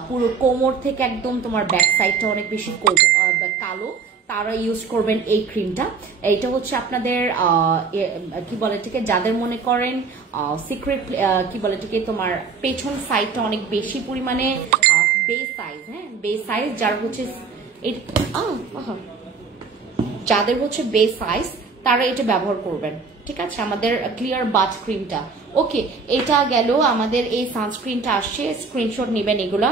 পুরো কোমর থেকে একদম তোমার ব্যাক সাইডটা অনেক বেশি কালো, তারা ইউজ করবেন এই ক্রিমটা। এইটা হচ্ছে আপনাদের কি বলে ঠিক, যাদের মনে করেন সিক্রেট কি বলে ঠিক তোমার পেছন সাইডটা অনেক বেশি পরিমাণে বেস সাইজ, হ্যাঁ বেস সাইজ, যার হচ্ছে যাদের হচ্ছে বেস সাইজ তারা এটা ব্যবহার করবেন। ঠিক আছে আমাদের ক্লিয়ার বাট ক্রিমটা। ওকে এটা গেল আমাদের এই সানস্ক্রিনটা আসছে, স্ক্রিনশট নেবেন। এগুলো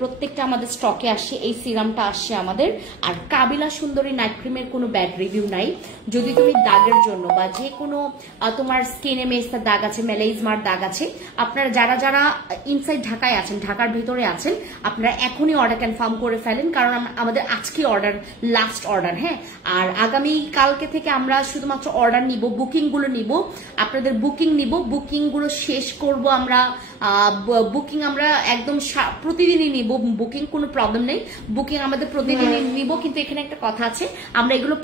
প্রত্যেকটা আমাদের স্টকে আসছে। এই সিরামটা আসছে আমাদের। আর কাবিলা সুন্দরী নাইট ক্রিমের কোনো ব্যাড রিভিউ নাই। যদি তুমি দাগের জন্য বা যে কোনো তোমার স্কিনে মেস্তার দাগ আছে, মেলাইজমার দাগ আছে, আপনারা যারা যারা ইনসাইড ঢাকায় আছেন, ঢাকার ভিতরে আছেন, আপনারা এখনই অর্ডার কনফার্ম করে ফেলেন, কারণ আমাদের আজকে অর্ডার লাস্ট অর্ডার। হ্যাঁ আর আগামী কালকে থেকে আমরা শুধুমাত্র অর্ডার নিব, বুকিং গুলো নিব, আপনাদের বুকিং নিব, বুকিং গুলো শেষ করব আমরা। বুকিং আমরা একদম প্রতিদিনই নিব, বুকিং কোনো প্রবলেম নেই, বুকিং আমাদের প্রতিদিনই নিব। কিন্তু এখানে একটা কথা আছে, আমরা এগুলো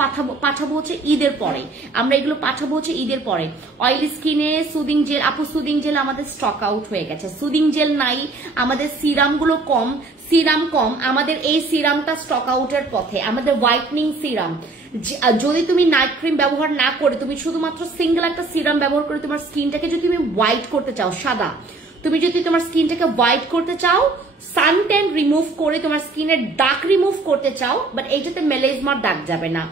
পাঠাবো হচ্ছে ঈদের পরে, আমরা এগুলো পাঠাবো হচ্ছে ঈদের পরে। অয়েলি স্কিনে সুদিং জেল, আপু সুদিং জেল আমাদের স্টক আউট হয়ে গেছে, সুদিং জেল নাই, আমাদের সিরাম গুলো কম, সিরাম কম, আমাদের এই সিরামটা স্টক আউটের পথে। আমাদের হোয়াইটনিং সিরাম, যদি তুমি নাইট ক্রিম ব্যবহার না করে তুমি শুধুমাত্র সিঙ্গেল একটা সিরাম ব্যবহার করে তোমার স্কিনটাকে যদি তুমি হোয়াইট করতে চাও, সাদা, তুমি যদি তোমার স্কিনটাকে হোয়াইট করতে চাও, সানট্যান রিমুভ করে তোমার স্কিনের দাগ রিমুভ করতে চাও, বাট এইটাতে মেলাইজমার দাগ যাবে না,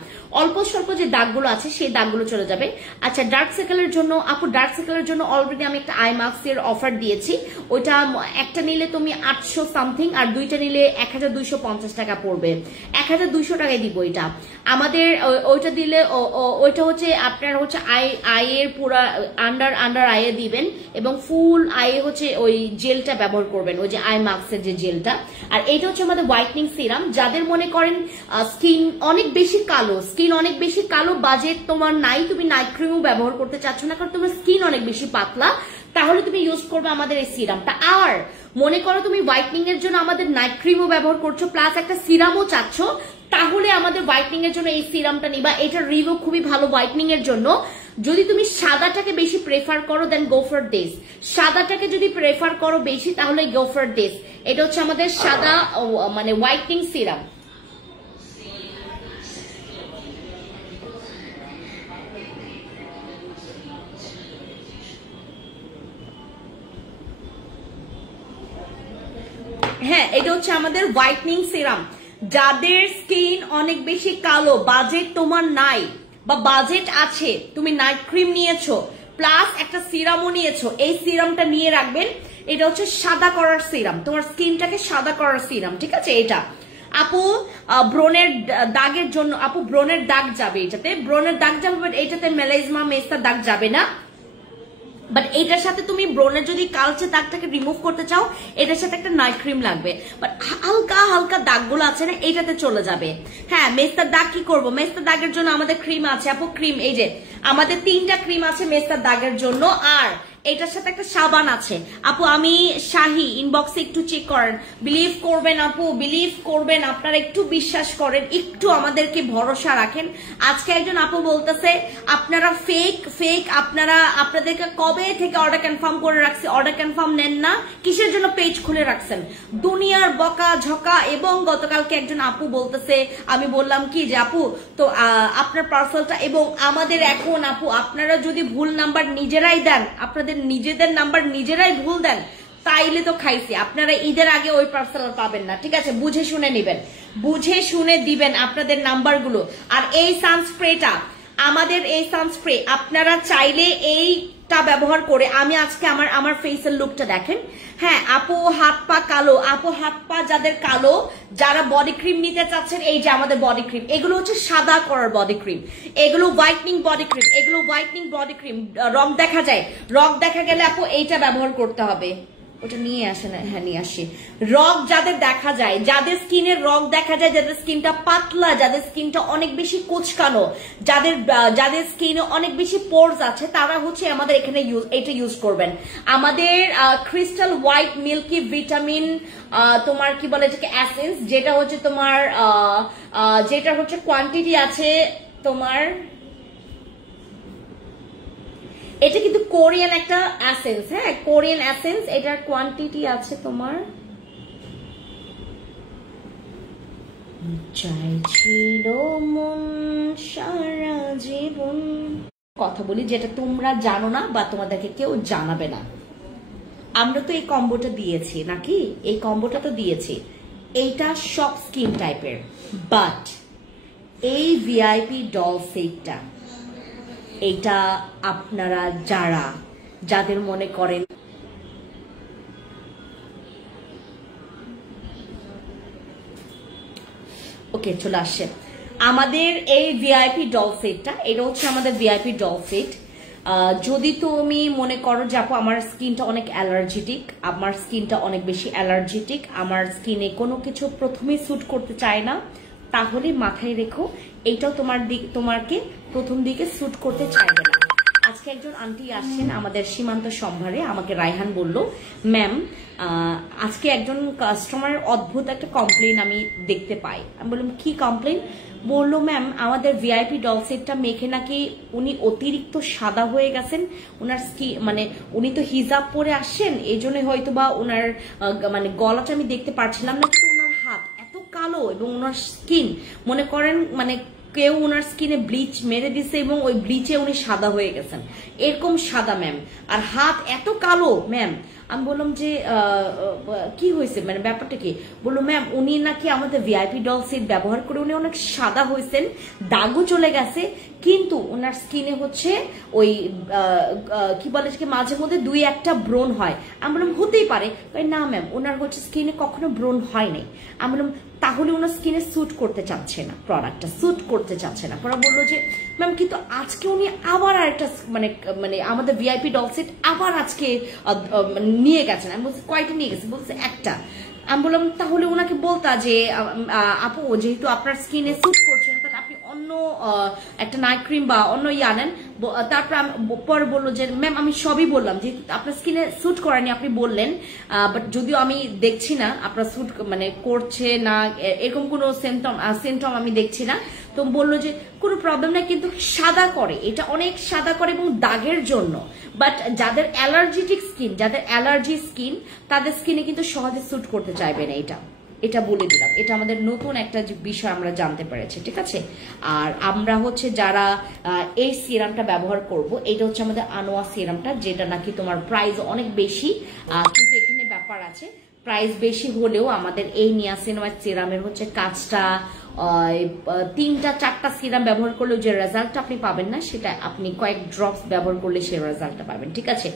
অল্প স্বল্প যে দাগগুলো আছে সেই দাগগুলো চলে যাবে। আচ্ছা ডার্ক সার্কেলের জন্য আপু, ডার্ক সার্কেলের জন্য অলরেডি আমি একটা আই মাস্ক এর অফার দিয়েছি। ওইটা একটা নিলে তুমি 800 সামথিং, আর দুইটা নিলে 1250 টাকা পড়বে, 1200 টাকায় দিব এটা আমাদের। ওইটা দিলে ওইটা হচ্ছে আপনার হচ্ছে আইয়ের পুরা আন্ডার আইয়ে দিবেন, এবং ফুল আইয়ে হচ্ছে ওই জেলটা ব্যবহার করবেন, ওই যে আই মাস্কের যে জেলটা। আর এইটা হচ্ছে আমাদের হোয়াইটনিং সিরাম, যাদের মনে করেন স্কিন অনেক বেশি কালো, স্কিন অনেক বেশি কালো, বাজেট তোমার নাই, তুমি নাইট ক্রিমও ব্যবহার করতে চাচ্ছ না কারণ তোমার স্কিন অনেক বেশি পাতলা, তাহলে তুমি ইউজ করবে আমাদের এই সিরামটা। আর মনে করো তুমি হোয়াইটনিং এর জন্য আমাদের নাইট ক্রিমও ব্যবহার করছো, প্লাস একটা সিরামও চাচ্ছ, তাহলে আমাদের হোয়াইটনিং এর জন্য এই সিরামটা নিবা। এটার রিভিউ খুবই ভালো হোয়াইটনিং এর জন্য। যদি তুমি সাদাটাকে বেশি প্রেফার করো দেন গো ফর দিস, সাদাটাকে যদি প্রেফার করো বেশি তাহলে গো ফর দিস। এটা হচ্ছে আমাদের সাদা মানে হোয়াইটনিং সিরাম। হ্যাঁ এটা হচ্ছে আমাদের হোয়াইটনিং সিরাম, যাদের স্কিন অনেক বেশি কালো, বাজেট তোমার নাই বা বাজেট আছে, তুমি নাইট ক্রিম নিয়েছো প্লাস একটা সিরামও নিয়েছো, এই সিরামটা নিয়ে রাখবেন। এটা হচ্ছে সাদা করার সিরাম, তোমার স্কিনটাকে সাদা করার সিরাম। ঠিক আছে এটা আপু ব্রনের দাগের জন্য, আপু ব্রনের দাগ যাবে এটাতে, ব্রনের দাগ যাবে, বাট এটাতে মেলাইজমা মেস্তা দাগ যাবে না। বাট এটার সাথে তুমি ব্রনের যদি কালচে দাগটাকে রিমুভ করতে চাও, এটার সাথে একটা নাইট ক্রিম লাগবে, বাট হালকা হালকা দাগগুলো আছে না, এটাতে চলে যাবে। হ্যাঁ মেস্তার দাগ কি করবো, মেস্তার দাগের জন্য আমাদের ক্রিম আছে আপু, ক্রিম এই যে আমাদের 3টা ক্রিম আছে মেস্তার দাগের জন্য। আর এটার সাথে একটা সাবান আছে আপু, আমি শাহি ইনবক্সে একটু চেক করেন, বিলিভ করবেন আপু, বিলিভ করবেন, আপনারা একটু বিশ্বাস করেন, একটু আমাদেরকে ভরসা রাখেন। আজকে একজন আপু বলতেছে আপনারা ফেক ফেক, আপনাদেরকে কবে থেকে অর্ডার কনফার্ম করে রাখছে, অর্ডার কনফার্ম নেন না, কিসের জন্য পেজ খুলে রাখছেন, দুনিয়ার বকা ঝকা। এবং গতকালকে একজন আপু বলতেছে, আমি বললাম কি যে আপু তো আপনার পার্সেলটা, এবং আমাদের এখন আপু আপনারা যদি ভুল নাম্বার নিজেরাই দেন, আপনাদের নিজেদের নাম্বার নিজেরাই ভুল দেন, তাইলে তো খাইছি, আপনারা ঈদের আগে ওই পার্সেল পাবেন না, ঠিক আছে? বুঝে শুনে নিবেন, বুঝে শুনে দিবেন আপনাদের নাম্বারগুলো। আর এই সানস্প্রেটা, আমাদের এই সানস্প্রে আপনারা চাইলে এইটা ব্যবহার করে, আমি আজকে আমার ফেসের লুকটা দেখেন। হ্যাঁ আপু হাত পা কালো, আপু হাত পা যাদের কালো, যারা বডি ক্রিম নিতে চাচ্ছেন, এই যে আমাদের বডি ক্রিম, এগুলো হচ্ছে সাদা করার বডি ক্রিম, এগুলো হোয়াইটনিং বডি ক্রিম, এগুলো হোয়াইটনিং বডি ক্রিম। রং দেখা যায়, রং দেখা গেলে আপু এইটা ব্যবহার করতে হবে। ওটা নিয়ে আসে না? হ্যাঁ নিয়ে আসি। রগ যাদের দেখা যায়, যাদের স্কিনের রগ দেখা যায়, যাদের স্কিনটা পাতলা, যাদের স্কিনটা অনেক বেশি কুচকানো, যাদের স্কিনে অনেক বেশি পোরস আছে, তারা হচ্ছে আমাদের এখানে এটা ইউজ করবেন। আমাদের ক্রিস্টাল হোয়াইট মিল্কি ভিটামিন তোমার কি বলে এটাকে এসেন্স, যেটা হচ্ছে তোমার যেটা হচ্ছে কোয়ান্টিটি আছে তোমার, এটা কিন্তু কোরিয়ান একটা এসেন্স, হ্যাঁ কোরিয়ান এসেন্স, এটার কোয়ান্টিটি আছে তোমার, চাইছিল মন সারা জীবন। কথা বলি যেটা তোমরা জানো না বা তোমাদেরকে কেউ জানাবে না, আমরা তো এই কম্বোটা দিয়েছি নাকি, এই কম্বোটা তো দিয়েছি, এইটা সব স্কিন টাইপের, বাট এই ভিআইপি ডল সেটটা, এটা আপনারা যাদের মনে করেন ওকে চলে আসে আমাদের এই ভিআইপি ডল সেটটা, এটা হচ্ছে আমাদের ভিআইপি ডল সেট। যদি তুমি মনে করো যে আপু আমার স্কিনটা অনেক অ্যালার্জেটিক, আমার স্কিনটা অনেক বেশি অ্যালার্জেটিক, আমার স্কিনে কোনো কিছু প্রথমেই স্যুট করতে চায় না, তাহলে মাথায় রেখো এইটাও তোমাকে প্রথম দিকে স্যুট করতে চাইবে না। আজকে একজন আন্টি আসছেন আমাদের সীমান্ত সম্ভারে, আমাকে রায়হান বলল ম্যাম আজকে একজন কাস্টমারের অদ্ভুত একটা কমপ্লেন আমি দেখতে পাই। আমি বললাম কি কমপ্লেন? বললো ম্যাম আমাদের ভিআইপি ডল সেটটা মেখে নাকি উনি অতিরিক্ত সাদা হয়ে গেছেন, ওনার স্কিন মানে উনি তো হিজাব পরে আসছেন, এই জন্য হয়তো বা ওনার মানে গলাটা আমি দেখতে পারছিলাম না, কিন্তু ওনার হাত এত কালো এবং ওনার স্কিন মনে করেন মানে কেউ ওনার স্কিনে ব্লিচ মেরে দিছে এবং ওই ব্লিচে উনি সাদা হয়ে গেছেন, এরকম সাদা ম্যাম, আর হাত এত কালো ম্যাম। আমি বললাম যে কি হয়েছে মানে ব্যাপারটা কি? বললো ম্যাম উনি নাকি আমাদের ভিআইপি ডল সেট ব্যবহার করে উনি অনেক সাদা হয়েছেন, দাগও চলে গেছে, কিন্তু ওনার স্কিনে হচ্ছে ওই কি বলে মাঝে মধ্যে 2-1টা ব্রণ হয়। আমি বললাম হতেই পারে, না ম্যাম ওনার হচ্ছে স্কিনে কখনো ব্রণ হয় নাই। আমি বললাম তাহলে ওনার স্কিনে স্যুট করতে চাচ্ছে না, প্রোডাক্টটা স্যুট করতে চাচ্ছে না। পরে বললো যে ম্যাম কিন্তু আজকে উনি আবার আরেকটা মানে মানে আমাদের ভিআইপি ডল সেট আবার আজকে নিয়ে গেছেন। আমি বলছি কয়টা নিয়ে গেছে? বলছে একটা। আমি বললাম তাহলে ওনাকে বলতা যে আপু যেহেতু আপনার স্কিনে স্যুট করছে না, তাহলে আপনি অন্য একটা নাইট ক্রিম বা অন্য আনেন। তারপর পরে বললো যে ম্যাম আমি সবই বললাম, যেহেতু আপনার স্কিনে স্যুট করেনি আপনি বললেন, বাট যদিও আমি দেখছি না আপনার স্যুট মানে করছে না, এরকম কোনো সিমটম আমি দেখছি না। তো বললো যে কোনো প্রবলেম নাই, কিন্তু সাদা করে, এটা অনেক সাদা করে এবং দাগের জন্য। বাট যাদের অ্যালার্জেটিক স্কিন, যাদের অ্যালার্জি স্কিন, তাদের স্কিনে কিন্তু সহজে স্যুট করতে চাইবে না। এটা বলে দিলাম, এটা আমাদের নতুন একটা বিষয় আমরা জানতে পেরেছি, ঠিক আছে? আর আমরা হচ্ছে যারা এই সিরামটা ব্যবহার করব, এটা হচ্ছে আমাদের আনোয়া সিরামটা, যেটা নাকি তোমার প্রাইস অনেক বেশি, কিন্তু এখানে ব্যাপার আছে, প্রাইস বেশি হলেও আমাদের এই নিয়াসিনামাইড সিরামের হচ্ছে কাজটা 3-4টা সিরাম ব্যবহার করলেও যে রেজাল্টটা আপনি পাবেন না, সেটা আপনি কয়েক ড্রপস ব্যবহার করলে সেই রেজাল্টটা পাবেন, ঠিক আছে?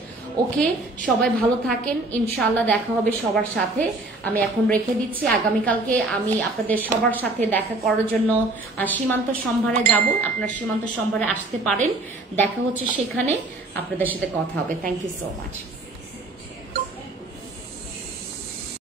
ওকে, সবাই ভালো থাকেন, ইনশাআল্লাহ দেখা হবে সবার সাথে। আমি এখন রেখে দিচ্ছি, আগামীকালকে আমি আপনাদের সবার সাথে দেখা করার জন্য সীমান্ত সম্ভারে যাব। আপনার সীমান্ত সম্ভারে আসতে পারেন, দেখা হচ্ছে সেখানে, আপনাদের সাথে কথা হবে। Thank you so much.